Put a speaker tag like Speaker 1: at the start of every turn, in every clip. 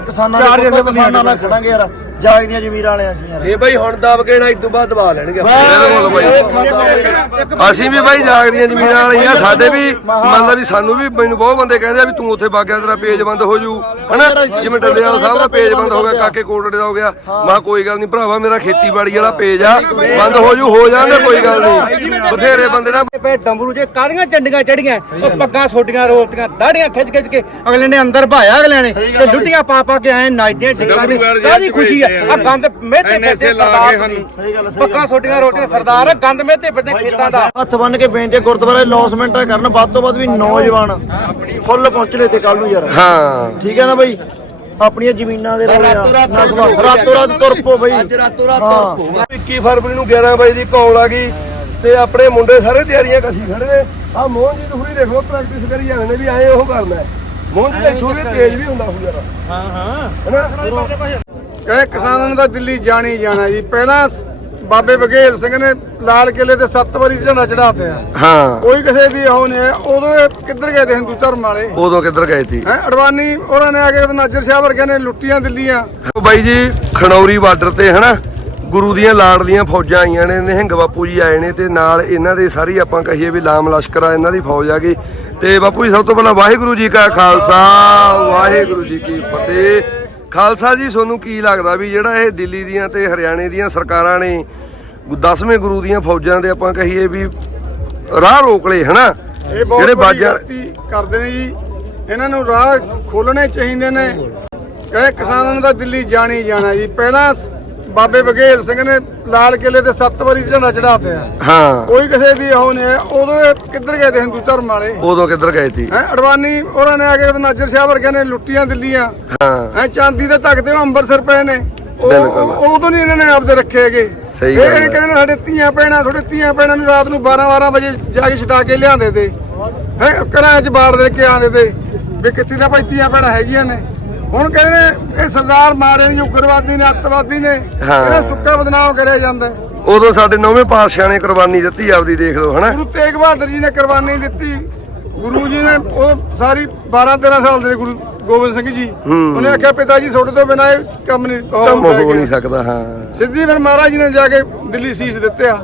Speaker 1: ਕਿਸਾਨਾਂ ਦੇ ਕਿਸਾਨਾਂ ਨਾਲ ਖੜਾਂਗੇ ਯਾਰ। ਜਾਗ ਦੀਆਂ ਜ਼ਮੀਰ ਵਾਲਿਆਂ ਸੀ ਯਾਰ।
Speaker 2: ਇਹ ਬਾਈ ਹੁਣ ਦਬ ਕੇ ਨਾ ਇਸ ਤੋਂ ਬਾਅਦ ਦਬਾ ਲੈਣਗੇ।
Speaker 3: ਬਿਲਕੁਲ ਬਾਈ। ਅਸੀਂ ਵੀ ਬਾਈ ਜਾਗਦੀਆਂ ਜ਼ਮੀਨਾਂ ਵਾਲੇ ਆ ਸਾਡੇ ਵੀ ਮਤਲਬ ਵੀ ਸਾਨੂੰ ਵੀ ਮੈਨੂੰ ਬਹੁਤ ਬੰਦੇ ਕਹਿੰਦੇ ਆ ਵੀ ਤੂੰ ਉੱਥੇ ਵਗ ਗਿਆ ਤੇਰਾ ਪੇਜ ਬੰਦ ਹੋ ਜੂ ਹਨਾ? ਜਿਵੇਂ ਡੱਲੇਵਾਲ ਸਾਹਿਬ ਦਾ ਪੇਜ ਬੰਦ ਹੋ ਗਿਆ ਕਾਕੇ ਕੋਟੜੇ ਦਾ ਹੋ ਗਿਆ। ਮੈਂ ਕਿਹਾ ਕੋਈ ਗੱਲ ਨਹੀਂ ਭਰਾਵਾ ਮੇਰਾ ਖੇਤੀਬਾੜੀ ਵਾਲਾ ਪੇਜ ਆ ਬੰਦ ਹੋ ਜੂ ਹੋ ਜਾਂਦੇ ਕੋਈ ਗੱਲ ਨਹੀਂ ਬਥੇਰੇ ਬੰਦੇ ਨਾ
Speaker 4: ਪੇ ਡੰਬਰੂ ਜੇ ਕਾਦੀਆਂ ਚੰਡੀਆਂ ਚੜੀਆਂ ਉਹ ਪੱਗਾਂ ਛੋਟੀਆਂ ਰੋਲਤੀਆਂ ਦਾੜੀਆਂ ਖਿੱਚ ਖਿੱਚ ਕੇ ਅਗਲੇ ਨੇ ਅੰਦਰ ਭਾਇਆ ਅਗਲੇ ਨੇ। ਤੇ ਲੁੱਟੀਆਂ ਪਾ ਪਾ ਕੇ ਆਏ ਢਿੱਕਾਂ ਦੀ ਕਾਦੀ ਖੁਸ਼ੀ ਆ? ਆ ਗੰਦ ਮੇਤੇ ਫਿਰਦੇ ਸਰਦਾਰ
Speaker 1: ਸਹੀ ਗੱਲ ਸਹੀ
Speaker 4: ਪੱਗਾਂ ਛੋਟੀਆਂ ਰੋਟੀਆਂ ਸਰਦਾਰ ਆ, ਗੰਦ ਮੇਤੇ ਫਿਰਦੇ ਖੇਤਾਂ ਦਾ।
Speaker 1: ਹੱਥ ਬੰਨ ਕੇ ਬੇਨਤੀ ਹੈ, ਗੁਰਦੁਆਰੇ ਲੌਸਮੈਂਟ ਕਰਨ। ਵੱਧ ਤੋਂ ਵੱਧ ਵੀ ਨੌਜਵਾਨ ਫੁੱਲ ਪਹੁੰਚਣੇ ਇੱਥੇ ਕੱਲ ਨੂੰ ਯਾਰ।
Speaker 3: ਹਾਂ।
Speaker 1: ਠੀਕ ਹੈ ਨਾ ਬਈ? ਆਪਣੀਆਂ ਜ਼ਮੀਨਾਂ ਦੇ ਰਾਤੋਂ ਰਾਤ ਰਾਤੋਂ ਰਾਤ ਤੁਰ ਪੋ ਬਈ।
Speaker 2: ਅੱਜ ਰਾਤੋਂ ਰਾਤ
Speaker 1: ਹਾਂ।
Speaker 2: ਤੁਰ ਪਓ।
Speaker 3: 21 ਫਰਵਰੀ ਨੂੰ 11 ਵਜੇ ਦੀ ਕਾਲ ਆ ਗਈ ਤੇ ਆਪਣੇ ਮੁੰਡੇ ਸਾਰੇ ਤਿਆਰੀਆਂ ਕਸੀ ਖੜੇ ਨੇ। ਆ ਮੋਹਨ ਜੀ ਨੂੰ ਦੇਖੋ ਪ੍ਰੈਕਟਿਸ ਕਰੀ ਜਾਂਦੇ ਨੇ ਵੀ ਆਏ ਉਹ ਕਰਨਾ ਹੈ। ਮੋਹਨ ਜੀ ਦੇਖੋ ਵੀ ਤੇਜ਼ ਵੀ ਹੁੰਦਾ ਹੋ ਜਰਾ ਹਾਂ ਹਾਂ
Speaker 5: ਕਹੇ ਕਿਸਾਨਾਂ ਨੂੰ ਤਾਂ ਦਿੱਲੀ ਜਾਣਾ ਜਾਣਾ ਜੀ। ਪਹਿਲਾਂ ਬਾਬੇ ਬਘੇਲ ਸਿੰਘ ਨੇ ਲਾਲ ਕਿਲੇ ਤੇ ਸੱਤ ਵਾਰੀ ਝੰਡਾ ਚੜਾਤੇ ਆ।
Speaker 3: ਹਾਂ।
Speaker 5: ਕੋਈ ਕਿਸੇ ਦੀ ਉਹ ਨਹੀਂ ਹੈ। ਉਦੋਂ ਇਹ ਕਿੱਧਰ ਗਏ ਤੇ ਹਿੰਦੂ ਧਰਮ ਵਾਲੇ?
Speaker 3: ਉਦੋਂ ਕਿੱਧਰ ਗਏ ਸੀ?
Speaker 5: ਹੈ ਅਡਵਾਨੀ ਉਹਨਾਂ ਨੇ ਆ ਕੇ ਨਾਜਰ ਸ਼ਾਹ ਵਰਗਿਆਂ ਨੇ ਲੁੱਟੀਆਂ ਦਿੱਲੀਆਂ।
Speaker 3: ਉਹ ਬਾਈ ਜੀ ਖਣੌਰੀ ਬਾਰਡਰ ਤੇ ਹਨਾ ਗੁਰੂ ਦੀਆਂ ਲਾੜਲੀਆਂ ਫੌਜਾਂ ਆਈਆਂ ਨੇ ਨਿਹੰਗ ਬਾਪੂ ਜੀ ਆਏ ਨੇ ਤੇ ਨਾਲ ਇਹਨਾਂ ਦੇ ਸਾਰੀ ਆਪਾਂ ਕਹੀਏ ਵੀ ਲਾਮ ਲਸ਼ਕਰ ਆ ਇਹਨਾਂ ਦੀ ਫੌਜ ਆ ਗਈ। ਤੇ ਬਾਪੂ ਜੀ ਸਭ ਤੋਂ ਪਹਿਲਾਂ ਵਾਹਿਗੁਰੂ ਜੀ ਕਾ ਖਾਲਸਾ ਵਾਹਿਗੁਰੂ ਜੀ ਕੀ ਫਤਿਹ। ਖਾਲਸਾ ਜੀ ਤੁਹਾਨੂੰ ਕੀ ਲੱਗਦਾ ਵੀ ਜਿਹੜਾ ਇਹ ਦਿੱਲੀ ਦੀਆਂ ਤੇ ਹਰਿਆਣੇ ਦੀਆਂ ਸਰਕਾਰਾਂ ਨੇ 10ਵੇਂ ਗੁਰੂ ਦੀਆਂ ਫੌਜਾਂ ਦੇ ਆਪਾਂ ਕਹੀਏ ਵੀ ਰਾਹ ਰੋਕ ਲਏ ਹਨਾ? ਜਿਹੜੇ ਬਾਜਾਂ
Speaker 5: ਕਰਦੇ ਨੇ ਜੀ। ਇਹਨਾਂ ਨੂੰ ਰਾਹ ਖੋਲਣੇ ਚਾਹੀਦੇ ਨੇ। ਕਹੇ ਕਿਸਾਨਾਂ ਨੂੰ ਤਾਂ ਦਿੱਲੀ ਜਾਣਾ ਜਾਣਾ ਜੀ। ਪਹਿਲਾਂ ਬਾਬੇ ਬਘੇਲ ਸਿੰਘ ਨੇ ਲਾਲ ਕਿਲੇ ਤੇ ਸੱਤ ਵਾਰੀ ਝੰਡਾ ਚੜਾਤੇ ਆ
Speaker 3: ਹਾਂ।
Speaker 5: ਕੋਈ ਕਿਸੇ ਦੀ ਉਹ ਨਹੀਂ ਹੈ। ਉਦੋਂ ਕਿੱਧਰ ਗਏ ਤੇ ਹਿੰਦੂ ਧਰਮ ਵਾਲੇ?
Speaker 3: ਉਦੋਂ ਕਿੱਧਰ ਗਏ ਸੀ?
Speaker 5: ਹੈ ਅਡਵਾਨੀ ਉਹਨਾਂ ਨੇ ਆ ਕੇ ਨਾਜਰ ਸ਼ਾਹ ਵਰਗਿਆਂ ਨੇ ਲੁੱਟੀਆਂ ਦਿੱਲੀਆਂ।
Speaker 3: ਹਾਂ।
Speaker 5: ਐ ਚਾਂਦੀ ਦੇ ਤਖਤੇ ਉਹ ਅੰਮ੍ਰਿਤਸਰ ਪਏ ਨੇ। ਉਹ- ਉਦੋਂ ਨਹੀਂ ਇਹਨਾਂ ਨੇ ਆਪਦੇ ਰੱਖੇ ਹੈਗੇ।
Speaker 3: ਸਹੀ ਗੱਲ
Speaker 5: ਇਹ
Speaker 3: ਹੈ।
Speaker 5: ਕਹਿੰਦੇ ਸਾਡੇ ਧੀਆਂ ਭੈਣਾਂ ਤੁਹਾਡੇ ਧੀਆਂ ਭੈਣਾਂ ਨੂੰ ਰਾਤ ਨੂੰ 12 12 ਵਜੇ ਜਾ ਕੇ ਛਡਾ ਕੇ ਲਿਆਉਂਦੇ ਤੇ। ਹੈ ਘਰਾਂ 'ਚ ਬਾੜ ਦੇ ਕੇ ਆਉਂਦੇ ਤੇ। ਵੀ ਕਿੱਥੇ ਦਾ ਭਾਈ ਧੀਆਂ ਭੈਣਾਂ ਹੈਗੀਆਂ ਨੇ। ਹੁਣ ਕਹਿੰਦੇ ਨੇ ਇਹ ਸਰਦਾਰ ਮਾੜੇ ਨੇ ਉਗਰਵਾਦੀ ਨੇ ਅੱਤਵਾਦੀ ਨੇ
Speaker 3: ਹਾਂ।
Speaker 5: ਇਹਨਾਂ ਸੁੱਕਾ ਬਦਨਾਮ ਕਰਿਆ ਜਾਂਦਾ ਹੈ।
Speaker 3: ਉਦੋਂ ਸਾਡੇ ਨੌਵੇਂ ਪਾਤਸ਼ਾਹ ਨੇ ਕੁਰਬਾਨੀ ਦਿੱਤੀ ਆਪਦੀ ਦੇਖ ਲਓ ਹਨਾ
Speaker 5: ਗੁਰੂ ਤੇਗ ਬਹਾਦਰ ਜੀ ਨੇ ਕੁਰਬਾਨੀ ਦਿੱਤੀ ਗੁਰੂ ਜੀ ਨੇ ਉਹ ਸਾਰੀ 12 13 ਸਾਲ ਦੇ ਗੁਰੂ ਗੋਬਿੰਦ ਸਿੰਘ ਜੀ
Speaker 3: ਹੂੰ।
Speaker 5: ਉਹਨੇ ਆਖਿਆ ਪਿਤਾ ਜੀ ਤੁਹਾਡੇ ਤੋਂ ਬਿਨਾਂ ਇਹ ਕੰਮ ਨਹੀਂ
Speaker 3: ਕੰਮ ਹੋ। ਨਹੀਂ ਸਕਦਾ ਹਾਂ
Speaker 5: ਸਿੱਧੀ ਫਿਰ ਮਹਾਰਾਜ ਜੀ ਨੇ ਜਾ ਕੇ ਦਿੱਲੀ ਸੀਸ ਦਿੱਤੇ ਆ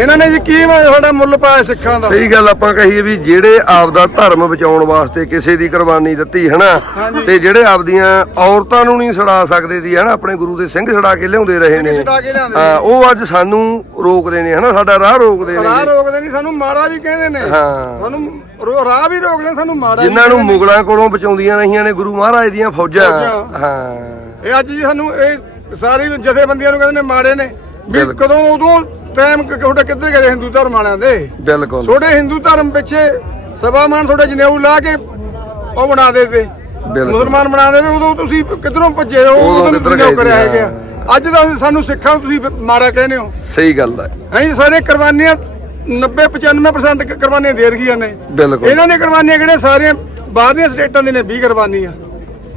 Speaker 5: ਇਹਨਾਂ ਨੇ ਜੀ ਕੀ ਸਾਡਾ ਮੁੱਲ ਪਾਇਆ ਸਿੱਖਾਂ ਦਾ।
Speaker 3: ਸਹੀ ਗੱਲ ਆਪਾਂ ਕਹੀਏ ਵੀ ਜਿਹੜੇ ਆਪਦਾ ਧਰਮ ਬਚਾਉਣ ਵਾਸਤੇ ਕਿਸੇ ਦੀ ਕੁਰਬਾਨੀ ਦਿੱਤੀ ਹਨਾ? ਤੇ ਜਿਹੜੇ ਆਪਦੀਆਂ ਔਰਤਾਂ ਨੂੰ ਨਹੀਂ ਛੜਾ ਸਕਦੇ ਸੀ ਹਨਾ? ਆਪਣੇ ਗੁਰੂ ਦੇ ਸਿੰਘ ਛੜਾ ਕੇ ਲਿਆਉਂਦੇ ਰਹੇ ਨੇ।
Speaker 5: ਛੁਡਾ
Speaker 3: ਹਾਂ ਉਹ ਅੱਜ ਸਾਨੂੰ ਰੋਕਦੇ ਨੇ ਹਨਾ? ਸਾਡਾ ਰਾਹ ਰੋਕਦੇ
Speaker 5: ਰਾਹ
Speaker 3: ਨੇ
Speaker 5: ਰੋਕਦੇ ਨਹੀਂ ਸਾਨੂੰ ਮਾੜਾ ਵੀ ਕਹਿੰਦੇ ਨੇ।
Speaker 3: ਹਾਂ।
Speaker 5: ਸਾਨੂੰ ਰੋ- ਰਾਹ ਵੀ ਰੋਕਦੇ ਸਾਨੂੰ ਮਾੜਾ
Speaker 3: ਜਿਨ੍ਹਾਂ ਨੂੰ। ਮੁਗਲਾਂ ਕੋਲੋਂ ਬਚਾਉਂਦੀਆਂ ਰਹੀਆਂ ਨੇ ਗੁਰੂ ਮਹਾਰਾਜ ਦੀਆਂ ਫੌਜਾਂ। ਹਾਂ।
Speaker 5: ਇਹ ਅੱਜ ਜੀ ਸਾਨੂੰ ਇਹ ਸਾਰੀ ਜਥੇਬੰਦੀਆਂ ਨੂੰ ਕਹਿੰਦੇ ਨੇ ਮਾੜੇ ਨੇ। ਵੀ। ਕਦੋਂ ਉਦੋਂ ਟਾਈਮ ਤੁਹਾਡਾ ਕਿੱਧਰ ਗਏ ਹਿੰਦੂ ਧਰਮ ਵਾਲਿਆਂ ਦੇ?
Speaker 3: ਬਿਲਕੁਲ।
Speaker 5: ਤੁਹਾਡੇ ਹਿੰਦੂ ਧਰਮ ਪਿੱਛੇ ਸਭਾ ਮਾਨ ਤੁਹਾਡੇ ਜਨੇਊ ਲਾ ਕੇ ਉਹ ਬਣਾ ਦੇ ਤੇ
Speaker 3: ਬਿਲਕੁਲ।
Speaker 5: ਮੁਸਲਮਾਨ ਬਣਾ ਦੇ ਤੇ ਉਦੋਂ ਤੁਸੀਂ ਕਿੱਧਰੋਂ ਭੱਜੇ ਹੋ?
Speaker 3: ਉਦੋਂ
Speaker 5: ਉਦੋਂ
Speaker 3: ਕਿੱਧਰ ਗਏ
Speaker 5: ਕਰਿਆ ਹੈਗਾ ਅੱਜ ਤਾਂ ਸਾਨੂੰ ਸਿੱਖਾਂ ਨੂੰ ਤੁਸੀਂ ਮਾੜਾ ਕਹਿੰਦੇ ਹੋ।
Speaker 3: ਸਹੀ ਗੱਲ ਹੈ
Speaker 5: ਅਸੀਂ ਸਾਰੇ ਕੁਰਬਾਨੀਆਂ 90 95% ਕ- ਕੁਰਬਾਨੀਆਂ ਦੇ ਰਹੀਆਂ ਨੇ।
Speaker 3: ਬਿਲਕੁਲ।
Speaker 5: ਇਹਨਾਂ ਦੀਆਂ ਕੁਰਬਾਨੀਆਂ ਕਿਹੜੇ ਸਾਰੀਆਂ ਬਾਹਰਲੀਆਂ ਸਟੇਟਾਂ ਦੀਆਂ ਨੇ 20 ਕੁਰਬਾਨੀਆਂ।